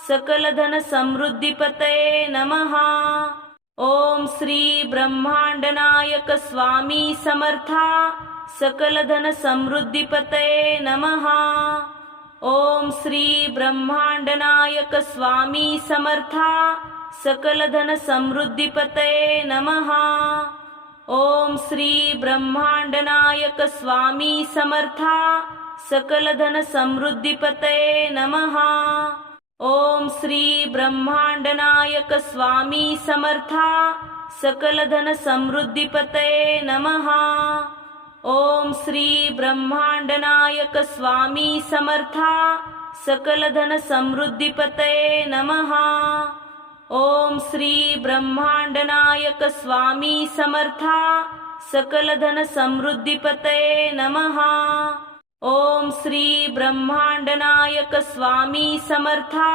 सकल धन समृद्धीपतये नमः। ओम श्री ब्रह्मांडनायक स्वामी समर्था सकल धन समृद्धीपतये नमः। ओम श्री ब्रह्मांडनायक स्वामी समर्था सकल धन समृद्धीपतये नमः। ओम श्री ब्रह्मांडनायक स्वामी समर्था सकल धन समृद्धीपतये नमः। ओम श्री ब्रह्मांडनायक स्वामी समर्था सकल धन समृद्धीपतये नमः। ओम श्री ब्रह्मांडनायक स्वामी समर्था सकलधन समृद्धीपतये नमः। ओम श्री ब्रह्मांडनायक स्वामी समर्था सकलधन समृद्धीपतये नमः। ओम श्री ब्रह्मांडनायक स्वामी समर्था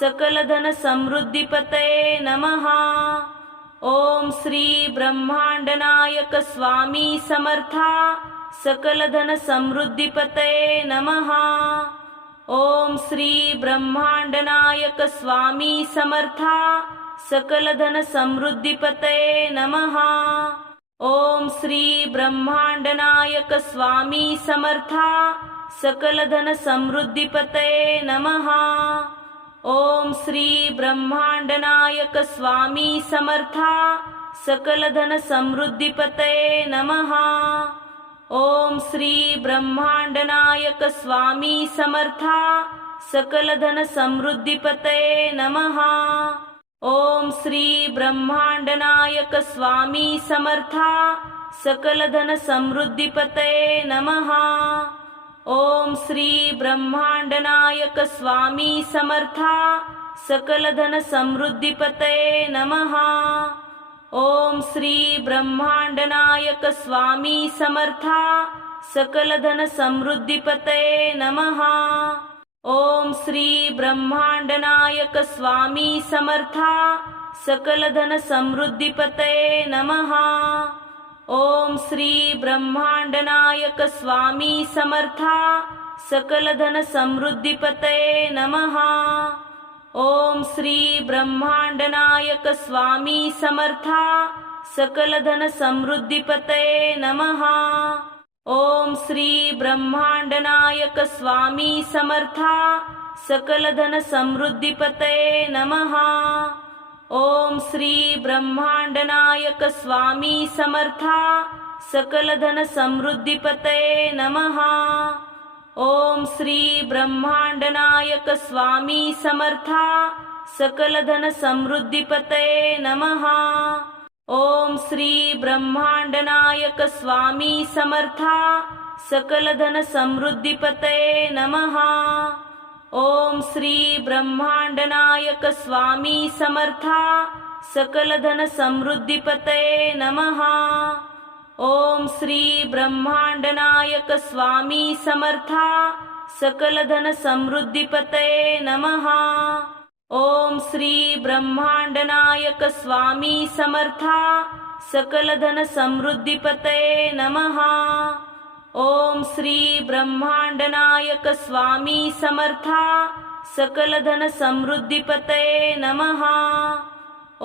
सकलधन समृद्धीपतये नमः। ओम श्री ब्रह्मांडनायक स्वामी समर्था सकलधन समृद्धीपतये नमः। ओम श्री ब्रह्मांडनायक स्वामी समर्था सकलधन समृद्धीपतये नमः। ओम श्री ब्रह्मांडनायक स्वामी समर्था सकलधन समृद्धीपतये नमः। ओम श्री ब्रह्मांडनायक स्वामी समर्था सकलधन समृद्धीपतये नमः। ओम श्री ब्रह्मांडनायक स्वामी समर्था सकलधन समृद्धीपतये नमः। ओम श्री ब्रह्मांडनायक स्वामी समर्था सकलधन समृद्धीपतये नमः। ओम श्री ब्रह्मांडनायक स्वामी समर्था सकलधन समृद्धीपतये नमः। ओम श्री ब्रह्मांडनायक स्वामी समर्था सकलधन समृद्धीपतये नमः। ओम श्री ब्रह्मांडनायक स्वामी समर्था सकलधन समृद्धीपतये नमः। ओम श्री ब्रह्मांडनायक स्वामी समर्था सकलधन समृद्धीपतये नमः। ओम श्री ब्रह्मांडनायक स्वामी समर्था सकलधन समृद्धीपतये नमः। ओम श्री ब्रह्मांडनायक स्वामी समर्था सकलधन समृद्धीपतये नमः। ओम श्री ब्रह्मांडनायक स्वामी समर्था सकलधन समृद्धीपतये नमः। ओम श्री ब्रह्मांडनायक स्वामी समर्था सकलधन समृद्धीपतये नमः। ओम श्री ब्रह्मांडनायक स्वामी समर्था सकलधन समृद्धीपतये नमः। ओम श्री ब्रह्मांडनायक स्वामी समर्था सकलधन समृद्धीपतये नमः। ओम श्री ब्रह्मांडनायक स्वामी समर्था सकलधन समृद्धीपतये नमः। ओम श्री ब्रह्मांडनायक स्वामी समर्था सकलधन समृद्धीपतये नमः। ओम श्री ब्रह्मांडनायक स्वामी समर्था सकलधन समृद्धीपतये नमः।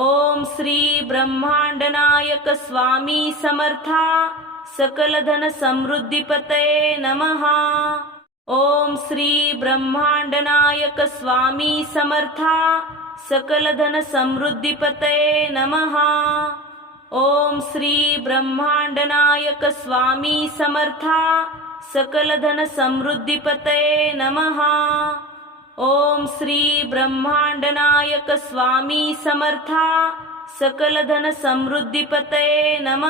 ओम श्री ब्रह्मांडनायक स्वामी समर्था सकलधन समृद्धीपतये नमः। ओम श्री ब्रह्मांडनायक स्वामी समर्था सकलधन समृद्धीपतये नमः। ओम श्री ब्रह्मांडनायक स्वामी समर्था सकलधन समृद्धीपतये नमः। ओम श्री ब्रह्मांडनायक स्वामी समर्था सकलधन समृद्धीपतये नमः।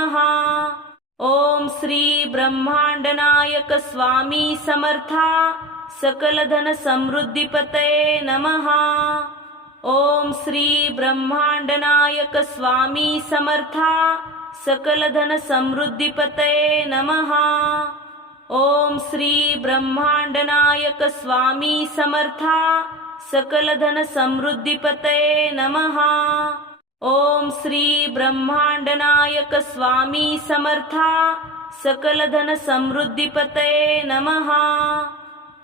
ओम श्री ब्रह्मांडनायक स्वामी समर्था सकलधन समृद्धीपतये नमः। ओम श्री ब्रह्मांडनायक स्वामी समर्था सकलधन समृद्धीपतये नमः। ओम श्री ब्रह्मांडनायक स्वामी समर्था सकलधन समृद्धीपतये नमः। ओम श्री ब्रह्मांडनायक स्वामी समर्था सकलधन समृद्धीपतये नमः।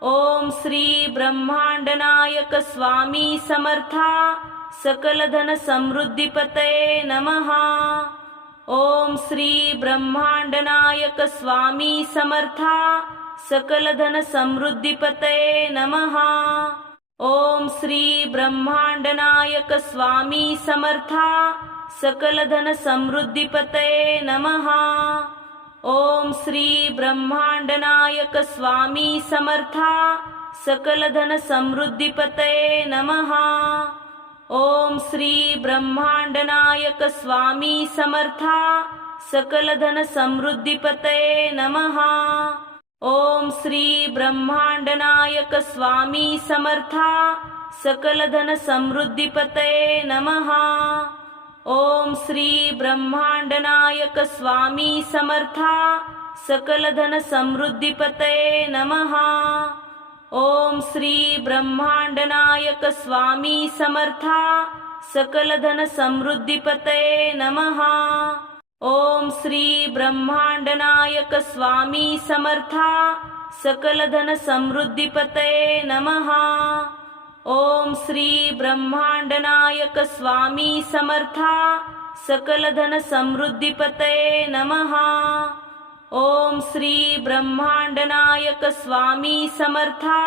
ओम श्री ब्रह्मांडनायक स्वामी समर्था सकलधन समृद्धीपतये नमः। ओम श्री ब्रह्मांडनायक स्वामी समर्था सकलधन समृद्धीपतये नमः। ओम श्री ब्रह्मांडनायक स्वामी समर्था सकलधन समृद्धीपतये नमः। ओम श्री ब्रह्मांडनायक स्वामी समर्था सकलधन समृद्धीपतये नमः। ओम श्री ब्रह्मांडनायक स्वामी समर्था सकलधन समृद्धीपतये नमः। ओम श्री ब्रह्मांडनायक स्वामी समर्था सकल धन समृद्धीपतये नमः। ओम श्री ब्रह्मांडनायक स्वामी समर्था सकल धन समृद्धीपतये नमः। ओम श्री ब्रह्मांडनायक स्वामी समर्था सकल धन समृद्धीपतये नमः। ओम श्री ब्रह्मांडनायक स्वामी समर्था सकल धन समृद्धीपतये नमः। ओम श्री ब्रह्मांडनायक स्वामी समर्था सकल धन समृद्धीपतये नमः। ओम श्री ब्रह्मांडनायक स्वामी समर्था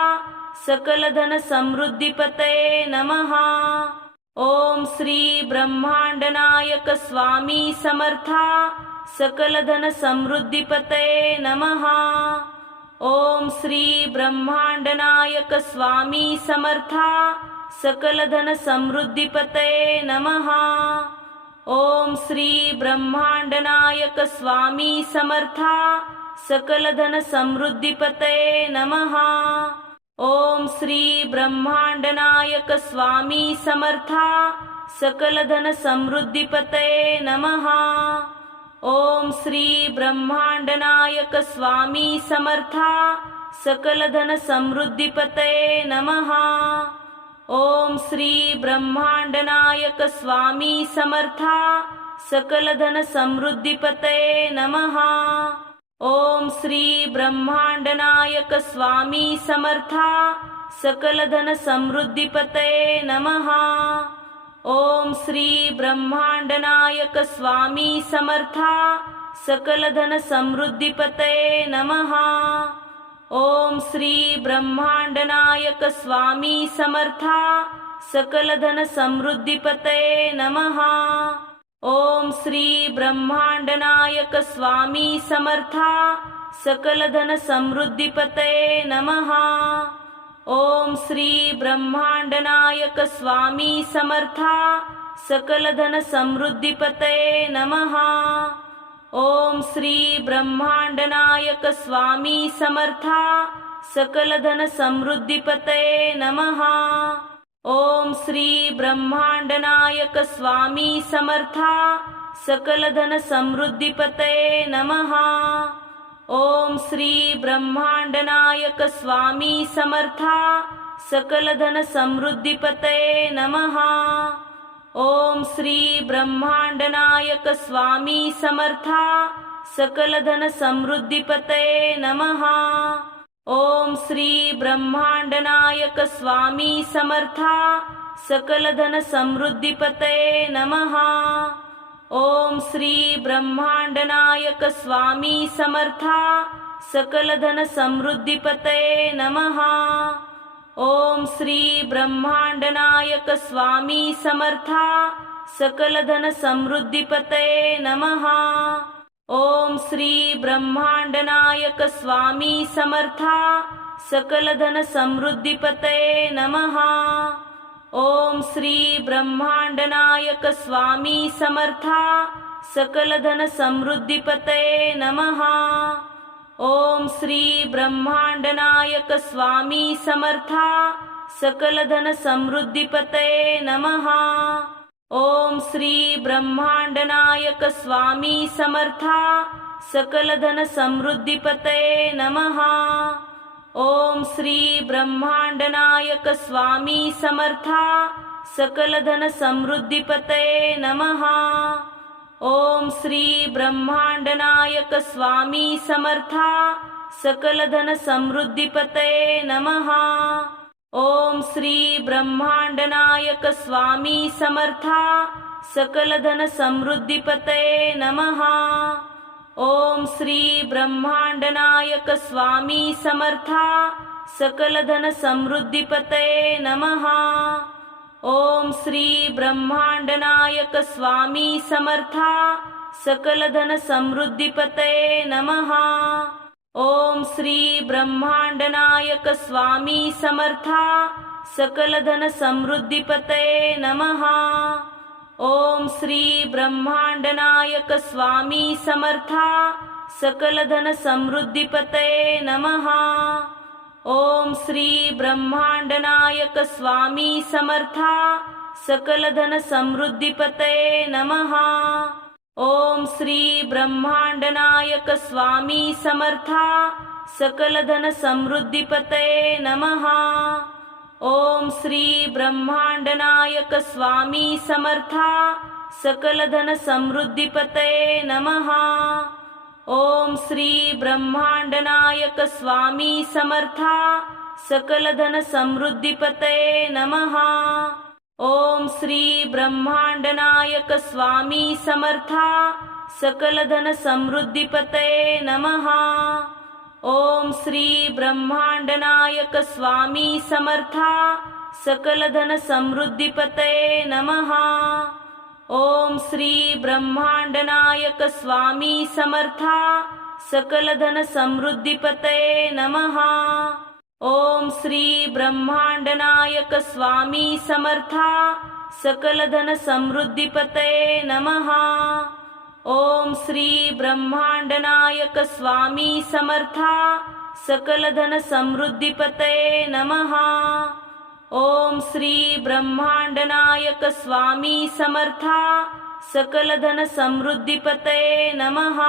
सकल धन समृद्धीपतये नमः। ओम श्री ब्रह्मांडनायक स्वामी समर्था सकल धन समृद्धीपतये नमः। ओम श्री ब्रह्मांडनायक स्वामी समर्था सकल धन समृद्धीपतये नमः। ओम श्री ब्रह्मांडनायक स्वामी समर्था सकल धन समृद्धीपतये नमः। ओम श्री ब्रह्मांडनायक स्वामी समर्था सकल धन समृद्धीपतये नमः। ओम श्री ब्रह्मांडनायक स्वामी समर्था सकल धन समृद्धीपतये नमः। ओम श्री ब्रह्मांडनायक स्वामी समर्था सकल धन समृद्धीपतये नमः। ओम श्री ब्रह्मांडनायक स्वामी समर्था सकल धन समृद्धीपतये नमः। ओम श्री ब्रह्मांडनायक स्वामी समर्था सकल धन समृद्धीपतये नमः। ओम श्री ब्रह्मांडनायक स्वामी समर्था सकल धन समृद्धीपतये नमः। ओम श्री ब्रह्मांडनायक स्वामी समर्था सकल धन समृद्धीपतये नमः। ओम श्री ब्रह्मांडनायक स्वामी समर्था सकल धन समृद्धीपतये नमः। ओम श्री ब्रह्मांडनायक स्वामी समर्था सकल धन समृद्धीपतये नमः। ओम श्री ब्रह्मांडनायक स्वामी समर्था सकल धन समृद्धीपतये नमः। ओम श्री ब्रह्मांडनायक स्वामी समर्था सकल धन समृद्धीपतये नमः। ओम श्री ब्रह्मांडनायक स्वामी समर्था सकल धन समृद्धीपतये नमः। ओम श्री ब्रह्मांडनायक स्वामी समर्था सकल धन समृद्धीपतये नमः। ओम श्री ब्रह्मांडनायक स्वामी समर्था सकल धन समृद्धीपतये नमः। ओम श्री ब्रह्मांडनायक स्वामी समर्था सकल धन समृद्धीपतये नमः। ओम श्री ब्रह्मांडनायक स्वामी समर्था सकल धन समृद्धीपतये नमः। ओम श्री ब्रह्मांडनायक स्वामी समर्था सकल धन समृद्धीपतये नमः। ओम श्री ब्रह्मांडनायक स्वामी समर्था सकल धन समृद्धीपतये नमः। ओम श्री ब्रह्मांडनायक स्वामी समर्था सकल धन समृद्धीपतये नमः। ओम श्री ब्रह्मांडनायक स्वामी समर्था सकल धन समृद्धीपतये नमः। ओम श्री ब्रह्मांडनायक स्वामी समर्था सकल धन समृद्धीपतये नमः। ओम श्री ब्रह्मांडनायक स्वामी समर्था सकल धन समृद्धीपतये नमः। ओम श्री ब्रह्मांडनायक स्वामी समर्था सकल धन समृद्धीपतये नमः। ओम श्री ब्रह्मांडनायक स्वामी समर्था सकल धन समृद्धीपतये नमः। ओम श्री ब्रह्मांडनायक स्वामी समर्था सकल धन समृद्धीपतये नमः। ओम श्री ब्रह्मांडनायक स्वामी समर्था सकलधन समृद्धीपतये नमः। ओम श्री ब्रह्मांडनायक स्वामी समर्था सकलधन समृद्धीपतये नमः। ओम श्री ब्रह्मांडनायक स्वामी समर्था सकलधन समृद्धीपतये नमः। ओम श्री ब्रह्मांडनायक स्वामी समर्था सकलधन समृद्धीपतये नमः। ओम श्री ब्रह्मांडनायक स्वामी समर्था सकलधन समृद्धीपतये नमः। ओम श्री ब्रह्मांडनायक स्वामी समर्था सकलधन समृद्धीपतये नमः। ओम श्री ब्रह्मांडनायक स्वामी समर्था सकलधन समृद्धीपतये नमः। ओम श्री ब्रह्मांडनायक स्वामी समर्था सकलधन समृद्धीपतये नमः। ओम श्री ब्रह्मांडनायक स्वामी समर्था सकलधन समृद्धीपतये नमः। ओम श्री ब्रह्मांडनायक स्वामी समर्था सकलधन समृद्धीपतये नमः। ओम श्री ब्रह्मांडनायक स्वामी समर्था सकलधन समृद्धीपतये नमः।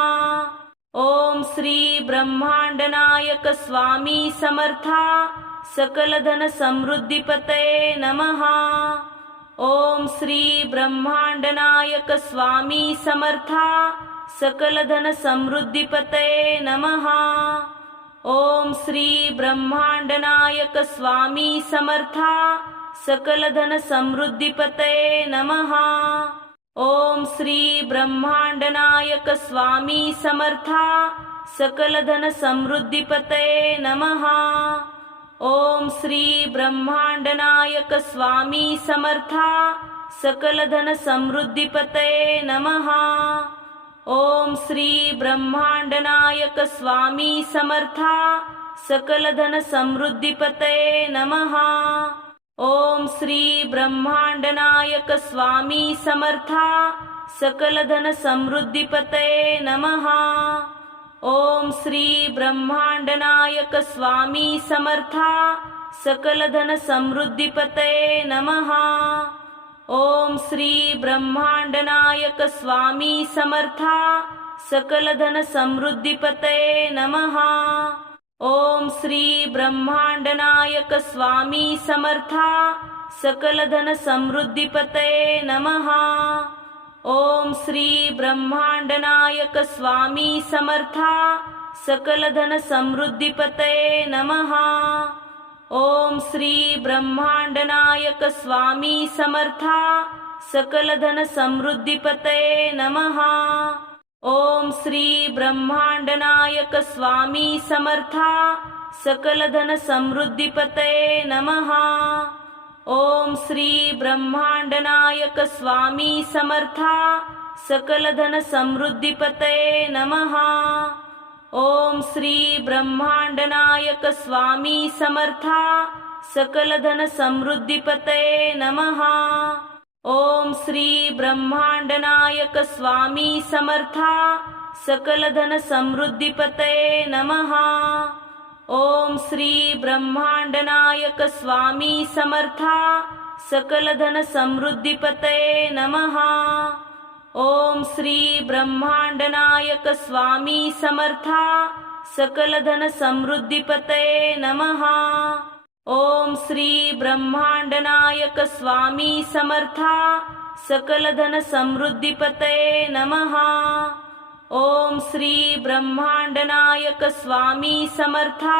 ओम श्री ब्रह्मांडनायक स्वामी समर्था सकलधन समृद्धीपतये नमः। ओम श्री ब्रह्मांडनायक स्वामी समर्था सकलधन समृद्धीपतये नमः। ओम श्री ब्रह्मांडनायक स्वामी समर्था सकलधन समृद्धीपतये नमः। ओम श्री ब्रह्मांडनायक स्वामी समर्था सकलधन समृद्धीपतये नमः। ओम श्री ब्रह्मांडनायक स्वामी समर्था सकलधन समृद्धीपतये नमः। ओम श्री ब्रह्मांडनायक स्वामी समर्था सकलधन समृद्धीपतये नमः। ओम श्री ब्रह्मांडनायक स्वामी समर्था सकलधन समृद्धीपतये नमः। ओम श्री ब्रह्मांडनायक स्वामी समर्था सकलधन समृद्धीपतये नमः। ओम श्री ब्रह्मांडनायक स्वामी समर्था सकलधन समृद्धीपतये नमः। ओम श्री ब्रह्मांडनायक स्वामी समर्था सकलधन समृद्धीपतये नमः। ओम श्री ब्रह्मांडनायक स्वामी समर्था सकलधन समृद्धीपतये नमः। ओम श्री ब्रह्मांडनायक स्वामी समर्था सकलधन समृद्धीपतये नमः। ओम श्री ब्रह्मांडनायक स्वामी समर्था सकलधन समृद्धीपतये नमः। ओम श्री ब्रह्मांडनायक स्वामी समर्था सकलधन समृद्धीपतये नमः। ओम श्री ब्रह्मांडनायक स्वामी समर्था सकलधन समृद्धीपतये नमः। ओम श्री ब्रह्मांडनायक स्वामी समर्था सकलधन समृद्धीपतये नमः। ओम श्री ब्रह्मांडनायक स्वामी समर्था सकलधन समृद्धीपतये नमः। ओम श्री ब्रह्मांडनायक स्वामी समर्था सकलधन समृद्धीपतये नमः। ओम श्री ब्रह्मांडनायक स्वामी समर्था सकलधन समृद्धीपतये नमः। ओम श्री ब्रह्मांडनायक स्वामी समर्था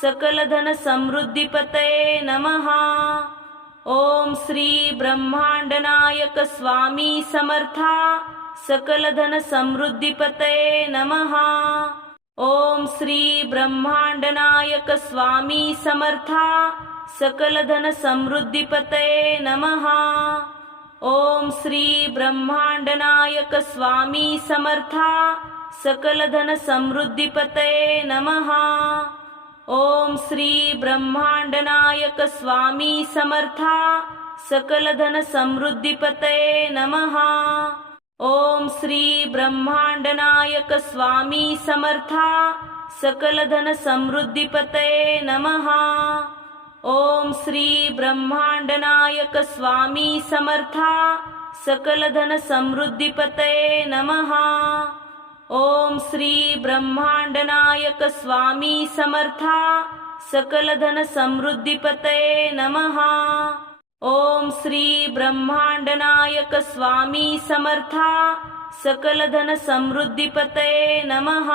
सकलधन समृद्धीपतये नमः। ओम श्री ब्रह्मांडनायक स्वामी समर्था सकलधन समृद्धीपतये नमः। ओम श्री ब्रह्मांडनायक स्वामी समर्था सकलधन समृद्धीपतये नमः। ओम श्री ब्रह्मांडनायक स्वामी समर्था सकलधन समृद्धीपतये नमः। ओम श्री ब्रह्मांडनायक स्वामी समर्था सकलधन समृद्धीपतये नमः। ओम श्री ब्रह्मांडनायक स्वामी समर्था सकल धन समृद्धीपतये नमः। ओम श्री ब्रह्मांडनायक स्वामी समर्था सकल धन समृद्धीपतये नमः। ओम श्री ब्रह्मांडनायक स्वामी समर्था सकल धन समृद्धीपतये नमः। ओम श्री ब्रह्मांडनायक स्वामी समर्था सकल धन समृद्धीपतये नमः।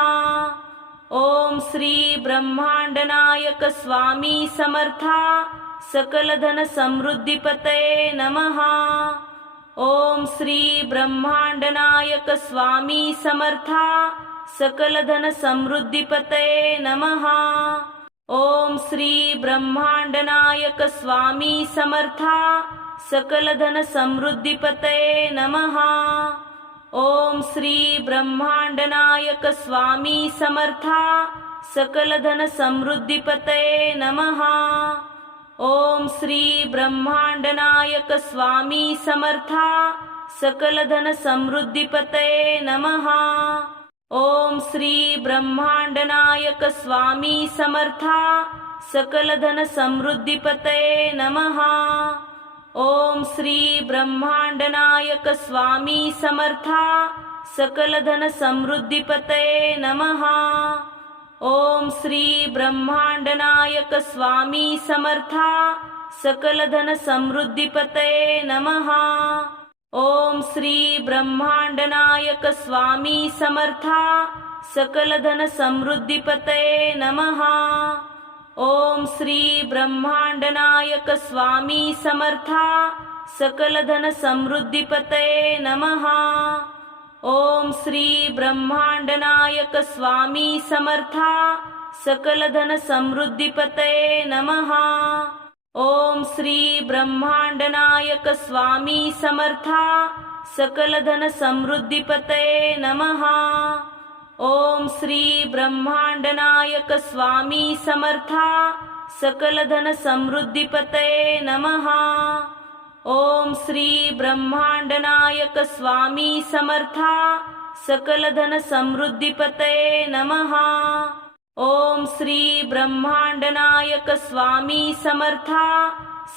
ओम श्री ब्रह्मांडनायक स्वामी समर्था सकल धन समृद्धीपतये नमः। ओम श्री ब्रह्मांडनायक स्वामी समर्था सकल धन समृद्धीपतये नमः। ओम श्री ब्रह्मांडनायक स्वामी समर्था सकल धन समृद्धीपतये नमः। ओम श्री ब्रह्मांडनायक स्वामी समर्था सकल धन समृद्धीपतये नमः। ओम श्री ब्रह्मांडनायक स्वामी समर्था सकल धन समृद्धीपतये नमः। ओम श्री ब्रह्मांडनायक स्वामी समर्था सकल धन समृद्धीपतये नमः। ओम श्री ब्रह्मांडनायक स्वामी समर्था सकल धन समृद्धीपतये नमः। ओम श्री ब्रह्मांडनायक स्वामी समर्था सकल धन समृद्धीपतये नमः। ओम श्री ब्रह्मांडनायक स्वामी समर्था सकल धन समृद्धीपतये नमः। ओम श्री ब्रह्मांडनायक स्वामी समर्था सकल धन समृद्धीपतये नमः। ओम श्री ब्रह्मांडनायक स्वामी समर्था सकल धन समृद्धीपतये नमः। ओम श्री ब्रह्मांडनायक स्वामी समर्था सकल धन समृद्धीपतये नमः। ओम श्री ब्रह्मांडनायक स्वामी समर्था सकल धन समृद्धीपतये नमः। ओम श्री ब्रह्मांडनायक स्वामी समर्था सकल धन समृद्धीपतये नमः। ओम श्री ब्रह्मांडनायक स्वामी समर्था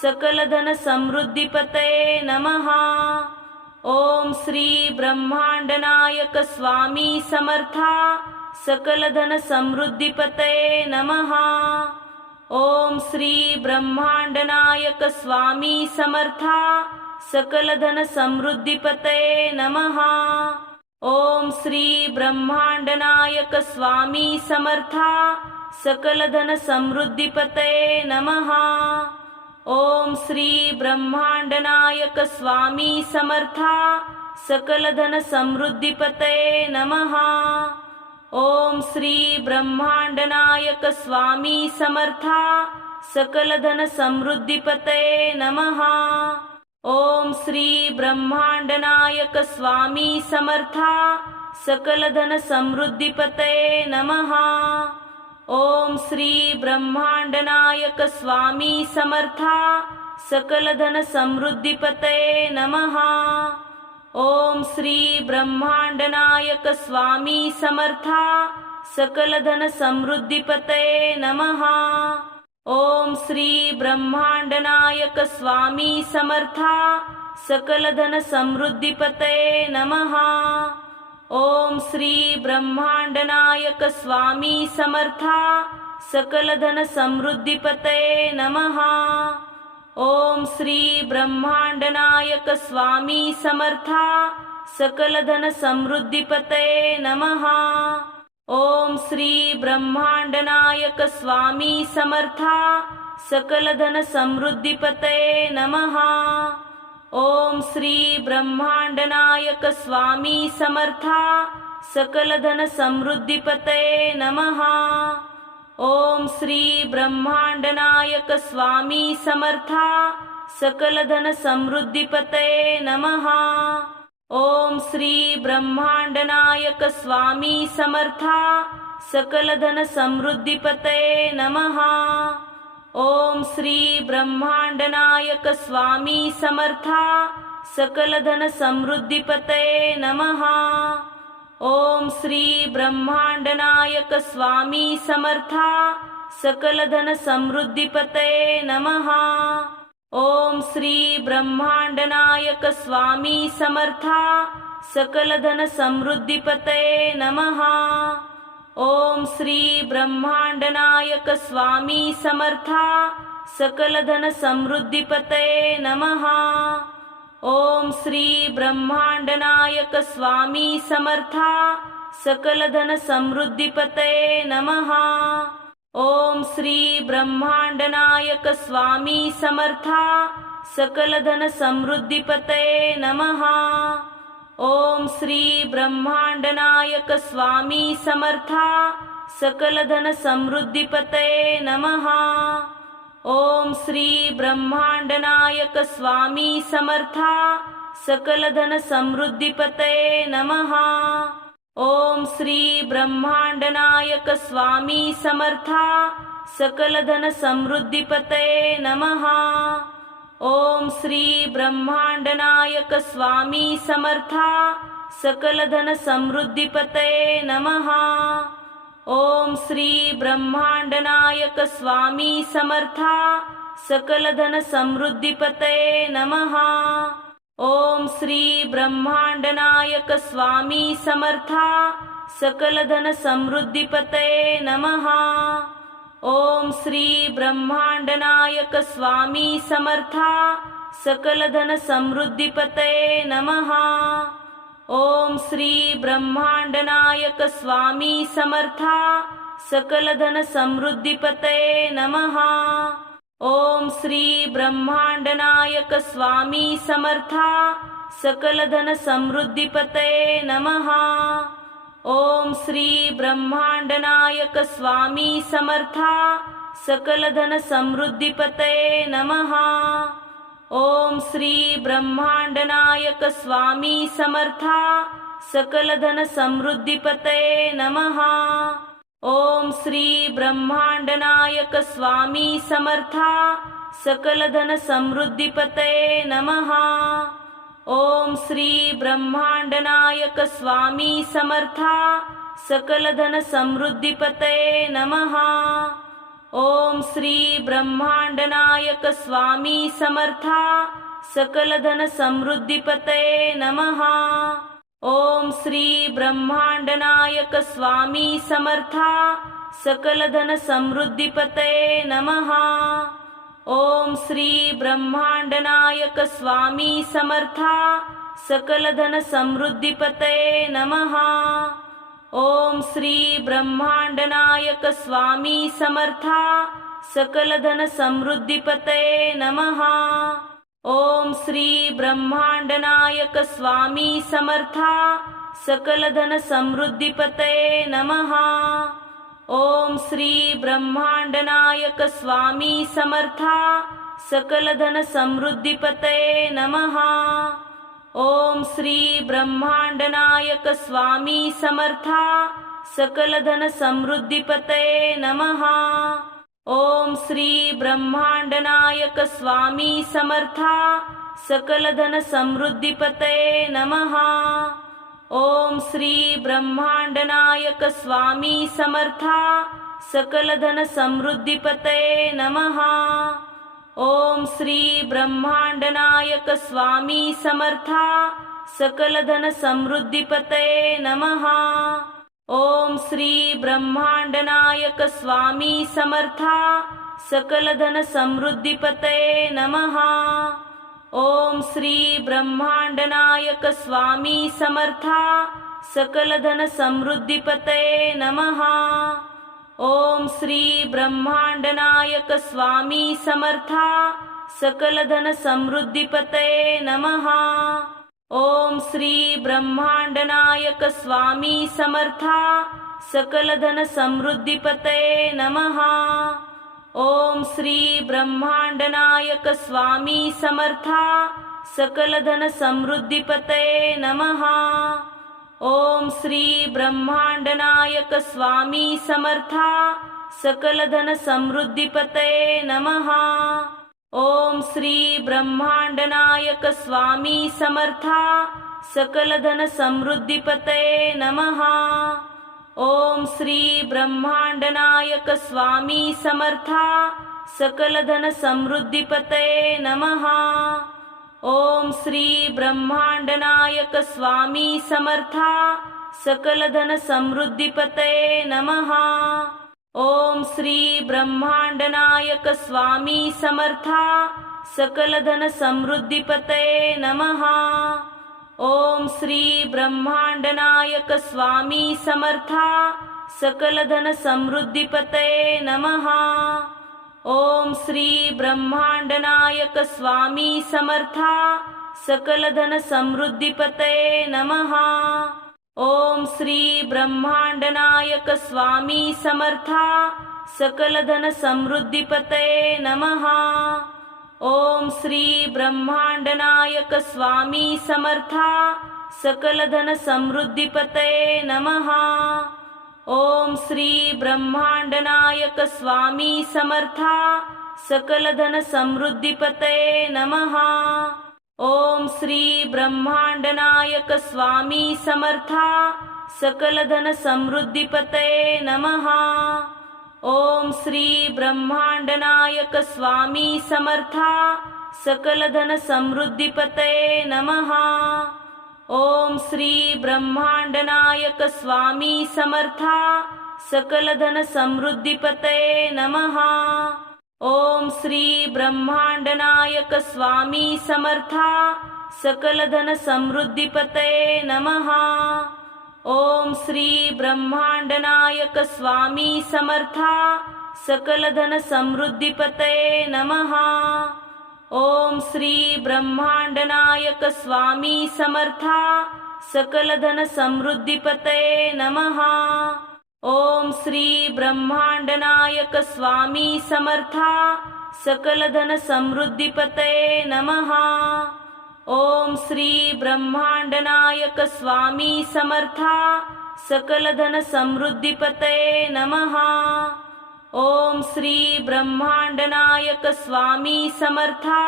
सकल धन समृद्धीपतये नमः। ओम श्री ब्रह्मांडनायक स्वामी समर्था सकल धन समृद्धीपतये नमः। ओम श्री ब्रह्मांडनायक स्वामी समर्था सकल धन समृद्धीपतये नमः। ओम श्री ब्रह्मांडनायक स्वामी समर्था सकल धन समृद्धीपतये नमः। ओम श्री ब्रह्मांडनायक स्वामी समर्था सकल धन समृद्धीपतये नमः। ओम श्री ब्रह्मांडनायक स्वामी समर्था सकल धन समृद्धीपतये नमः। ओम श्री ब्रह्मांडनायक स्वामी समर्था सकल धन समृद्धीपतये नमः। ओम श्री ब्रह्मांडनायक स्वामी समर्था सकल धन समृद्धीपतये नमः। ओम श्री ब्रह्मांडनायक स्वामी समर्था सकल धन समृद्धीपतये नमः। ओम श्री ब्रह्मांडनायक स्वामी समर्था सकल धन समृद्धीपतये नमः। ओम श्री ब्रह्मांडनायक स्वामी समर्था सकल धन समृद्धीपतये नमः। ओम श्री ब्रह्मांडनायक स्वामी समर्था सकल धन समृद्धीपतये नमः। ओम श्री ब्रह्मांडनायक स्वामी समर्था सकल धन समृद्धीपतये नमः। ओम श्री ब्रह्मांडनायक स्वामी समर्था सकल धन समृद्धीपतये नमः। ओम श्री ब्रह्मांडनायक स्वामी समर्था सकल धन समृद्धीपतये नमः। ओम श्री ब्रह्मांडनायक स्वामी समर्था सकल धन समृद्धीपतये नमः। ओम श्री ब्रह्मांडनायक स्वामी समर्था सकलधन समृद्धीपतये नमः। ओम श्री ब्रह्मांडनायक स्वामी समर्था सकलधन समृद्धीपतये नमः। ओम श्री ब्रह्मांडनायक स्वामी समर्था सकलधन समृद्धीपतये नमः। ओम श्री ब्रह्मांडनायक स्वामी समर्था सकलधन समृद्धीपतये नमः। ओम श्री ब्रह्मांडनायक स्वामी समर्था सकलधन समृद्धीपतये नमः। ओम श्री ब्रह्मांडनायक स्वामी समर्था सकलधन समृद्धीपतये नमः। ओम श्री ब्रह्मांडनायक स्वामी समर्था सकलधन समृद्धीपतये नमः। ओम श्री ब्रह्मांडनायक स्वामी समर्था सकलधन समृद्धीपतये नमः। ओम श्री ब्रह्मांडनायक स्वामी समर्था सकलधन समृद्धीपतये नमः। ओम श्री ब्रह्मांडनायक स्वामी समर्था सकलधन समृद्धीपतये नमः। ओम श्री ब्रह्मांडनायक स्वामी समर्था सकलधन समृद्धीपतये नमः। ओम श्री ब्रह्मांडनायक स्वामी समर्था सकलधन समृद्धीपतये नमः। ओम श्री ब्रह्मांडनायक स्वामी समर्था सकलधन समृद्धीपतये नमः। ओम श्री ब्रह्मांडनायक स्वामी समर्था सकलधन समृद्धीपतये नमः। ओम श्री ब्रह्मांडनायक स्वामी समर्था सकलधन समृद्धीपतये नमः। ओम श्री ब्रह्मांडनायक स्वामी समर्था सकलधन समृद्धीपतये नमः। ओम श्री ब्रह्मांडनायक स्वामी समर्था सकलधन समृद्धीपतये नमः। ओम श्री ब्रह्मांडनायक स्वामी समर्था सकलधन समृद्धीपतये नमः। ओम श्री ब्रह्मांडनायक स्वामी समर्था सकलधन समृद्धीपतये नमः। ओम श्री ब्रह्मांडनायक स्वामी समर्था सकलधन समृद्धीपतये नमः। ओम श्री ब्रह्मांडनायक स्वामी समर्था सकलधन समृद्धीपतये नमः। ओम श्री ब्रह्मांडनायक स्वामी समर्था सकलधन समृद्धीपतये नमः। ओम श्री ब्रह्मांडनायक स्वामी समर्था सकलधन समृद्धीपतये नमः। ओम श्री ब्रह्मांडनायक स्वामी समर्था सकलधन समृद्धीपतये नमः। ओम श्री ब्रह्मांडनायक स्वामी समर्था सकलधन समृद्धीपतये नमः। ओम श्री ब्रह्मांडनायक स्वामी समर्था सकलधन समृद्धीपतये नमः। ओम श्री ब्रह्मांडनायक स्वामी समर्था सकलधन समृद्धीपतये नमः। ओम श्री ब्रह्मांडनायक स्वामी समर्था सकलधन समृद्धीपतये नमः। ओम श्री ब्रह्मांडनायक स्वामी समर्था सकलधन समृद्धीपतये नमः। ओम श्री ब्रह्मांडनायक स्वामी समर्था सकलधन समृद्धीपतये नमः। ओम श्री ब्रह्मांडनायक स्वामी समर्था सकलधन समृद्धीपतये नमः। ओम श्री ब्रह्मांडनायक स्वामी समर्था सकलधन समृद्धीपतये नमः। ओम श्री ब्रह्मांडनायक स्वामी समर्था सकलधन समृद्धीपतये नमः। ओम श्री ब्रह्मांडनायक स्वामी समर्था सकलधन समृद्धीपतये नमः। ओम श्री ब्रह्मांडनायक स्वामी समर्था सकलधन समृद्धीपतये नमः। ओम श्री ब्रह्मांडनायक स्वामी समर्था सकल धन समृद्धीपतये नमः। ओम श्री ब्रह्मांडनायक स्वामी समर्था सकल धन समृद्धीपतये नमः। ओम श्री ब्रह्मांडनायक स्वामी समर्था सकल धन समृद्धीपतये नमः। ओम श्री ब्रह्मांडनायक स्वामी समर्था सकल धन समृद्धीपतये नमः। ओम श्री ब्रह्मांडनायक स्वामी समर्था सकल धन समृद्धीपतये नमः। ओम श्री ब्रह्मांडनायक स्वामी समर्था सकल धन समृद्धीपतये नमः। ओम श्री ब्रह्मांडनायक स्वामी समर्था सकल धन समृद्धीपतये नमः। ओम श्री ब्रह्मांडनायक स्वामी समर्था सकल धन समृद्धीपतये नमः। ओम श्री ब्रह्मांडनायक स्वामी समर्था सकल धन समृद्धीपतये नमः। ओम श्री ब्रह्मांडनायक स्वामी समर्था सकल धन समृद्धीपतये नमः। ओम श्री ब्रह्मांडनायक स्वामी समर्था सकल धन समृद्धीपतये नमः। ओम श्री ब्रह्मांडनायक स्वामी समर्था सकल धन समृद्धीपतये नमः। ओम श्री ब्रह्मांडनायक स्वामी समर्था सकल धन समृद्धीपतये नमः। ओम श्री ब्रह्मांडनायक स्वामी समर्था सकल धन समृद्धीपतये नमः। ओम श्री ब्रह्मांडनायक स्वामी समर्था सकल धन समृद्धीपतये नमः। ओम श्री ब्रह्मांडनायक स्वामी समर्था सकल धन समृद्धीपतये नमः। ओम श्री ब्रह्मांडनायक स्वामी समर्था सकल धन समृद्धीपतये नमः। ओम श्री ब्रह्मांडनायक स्वामी समर्था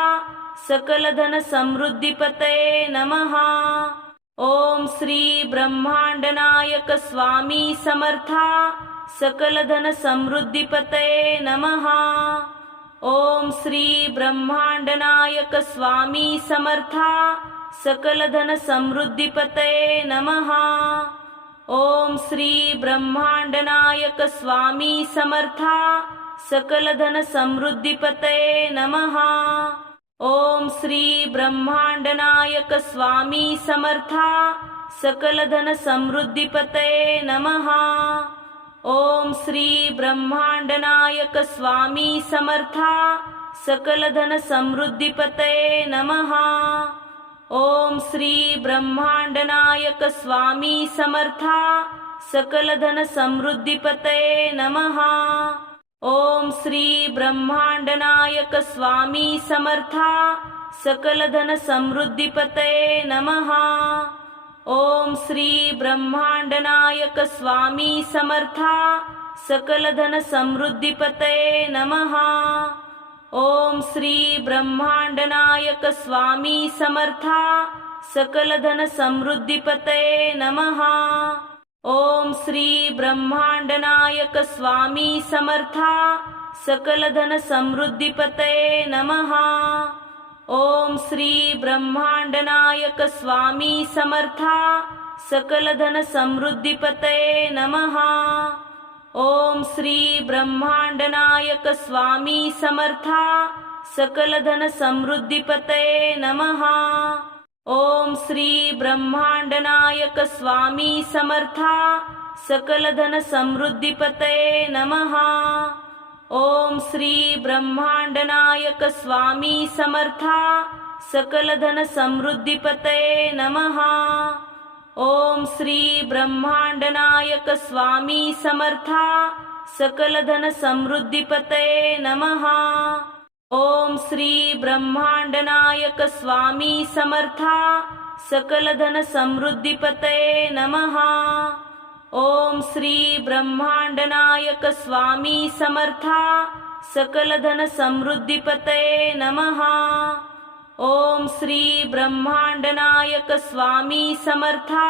सकल धन समृद्धीपतये नमः। ओम श्री ब्रह्मांडनायक स्वामी समर्था सकल धन समृद्धीपतये नमः। ओम श्री ब्रह्मांडनायक स्वामी समर्था सकल धन समृद्धीपतये नमः। ओम श्री ब्रह्मांडनायक स्वामी समर्था सकल धन समृद्धीपतये नमः। ओम श्री ब्रह्मांडनायक स्वामी समर्था सकल धन समृद्धीपतये नमः। ओम श्री ब्रह्मांडनायक स्वामी समर्था सकल धन समृद्धीपतये नमः। ओम श्री ब्रह्मांडनायक स्वामी समर्था सकल धन समृद्धीपतये नमः। ओम श्री ब्रह्मांडनायक स्वामी समर्था सकल धन समृद्धीपतये नमः। ओम श्री ब्रह्मांडनायक स्वामी समर्था सकल धन समृद्धीपतये नमः। ओम श्री ब्रह्मांडनायक स्वामी समर्था सकल धन समृद्धीपतये नमः। ओम श्री ब्रह्मांडनायक स्वामी समर्था सकल धन समृद्धीपतये नमः। ओम श्री ब्रह्मांडनायक स्वामी समर्था सकल धन समृद्धीपतये नमः। ओम श्री ब्रह्मांडनायक स्वामी समर्था सकल धन समृद्धीपतये नमः। ओम श्री ब्रह्मांडनायक स्वामी समर्था सकल धन समृद्धीपतये नमः। ओम श्री ब्रह्मांडनायक स्वामी समर्था सकल धन समृद्धीपतये नमः। ओम श्री ब्रह्मांडनायक स्वामी समर्था सकल धन समृद्धीपतये नमः। ओम श्री ब्रह्मांडनायक स्वामी समर्था सकल धन समृद्धीपतये नमः। ओम श्री ब्रह्मांडनायक स्वामी समर्था सकलधन समृद्धीपतये नमः। ओम श्री ब्रह्मांडनायक स्वामी समर्था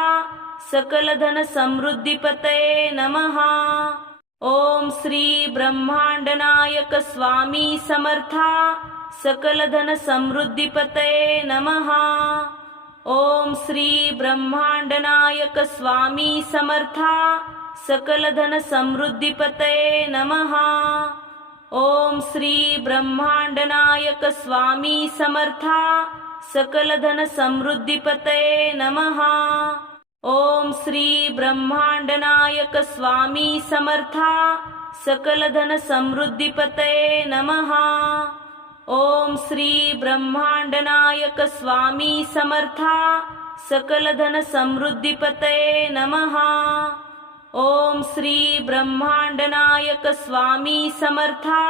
सकलधन समृद्धीपतये नमः। ओम श्री ब्रह्मांडनायक स्वामी समर्था सकलधन समृद्धीपतये नमः। ओम श्री ब्रह्मांडनायक स्वामी समर्था सकलधन समृद्धीपतये नमः। ओम श्री ब्रह्मांडनायक स्वामी समर्था सकलधन समृद्धीपतये नमः। ओम श्री ब्रह्मांडनायक स्वामी समर्था सकलधन समृद्धीपतये नमः। ओम श्री ब्रह्मांडनायक स्वामी समर्था सकलधन समृद्धीपतये नमः। ओम श्री ब्रह्मांडनायक स्वामी समर्था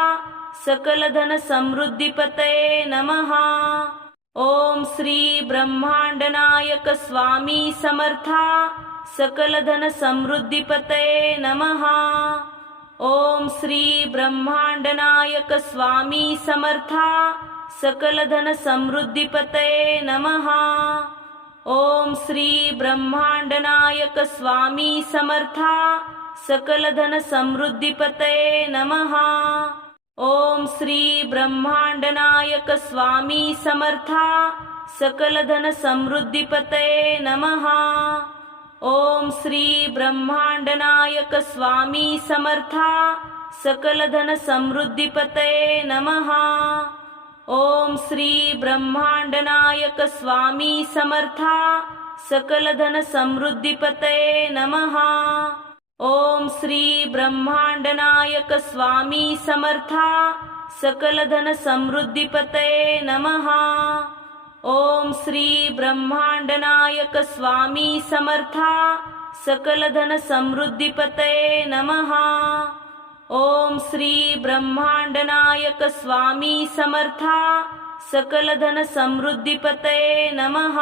सकलधन समृद्धीपतये नमः। ओम श्री ब्रह्मांडनायक स्वामी समर्था सकलधन समृद्धीपतये नमः। ओम श्री ब्रह्मांडनायक स्वामी समर्था सकलधन समृद्धीपतये नमः। ओम श्री ब्रह्मांडनायक स्वामी समर्था सकलधन समृद्धीपतये नमः। ओम श्री ब्रह्मांडनायक स्वामी समर्था सकलधन समृद्धीपतये नमः। ओम श्री ब्रह्मांडनायक स्वामी समर्था सकलधन समृद्धीपतये नमः। ओम श्री ब्रह्मांडनायक स्वामी समर्था सकलधन समृद्धीपतये नमः। ओम श्री ब्रह्मांडनायक स्वामी समर्था सकलधन समृद्धीपतये नमः। ओम श्री ब्रह्मांडनायक स्वामी समर्था सकलधन समृद्धीपतये नमः। ओम श्री ब्रह्मांडनायक स्वामी समर्था सकलधन समृद्धीपतये नमः।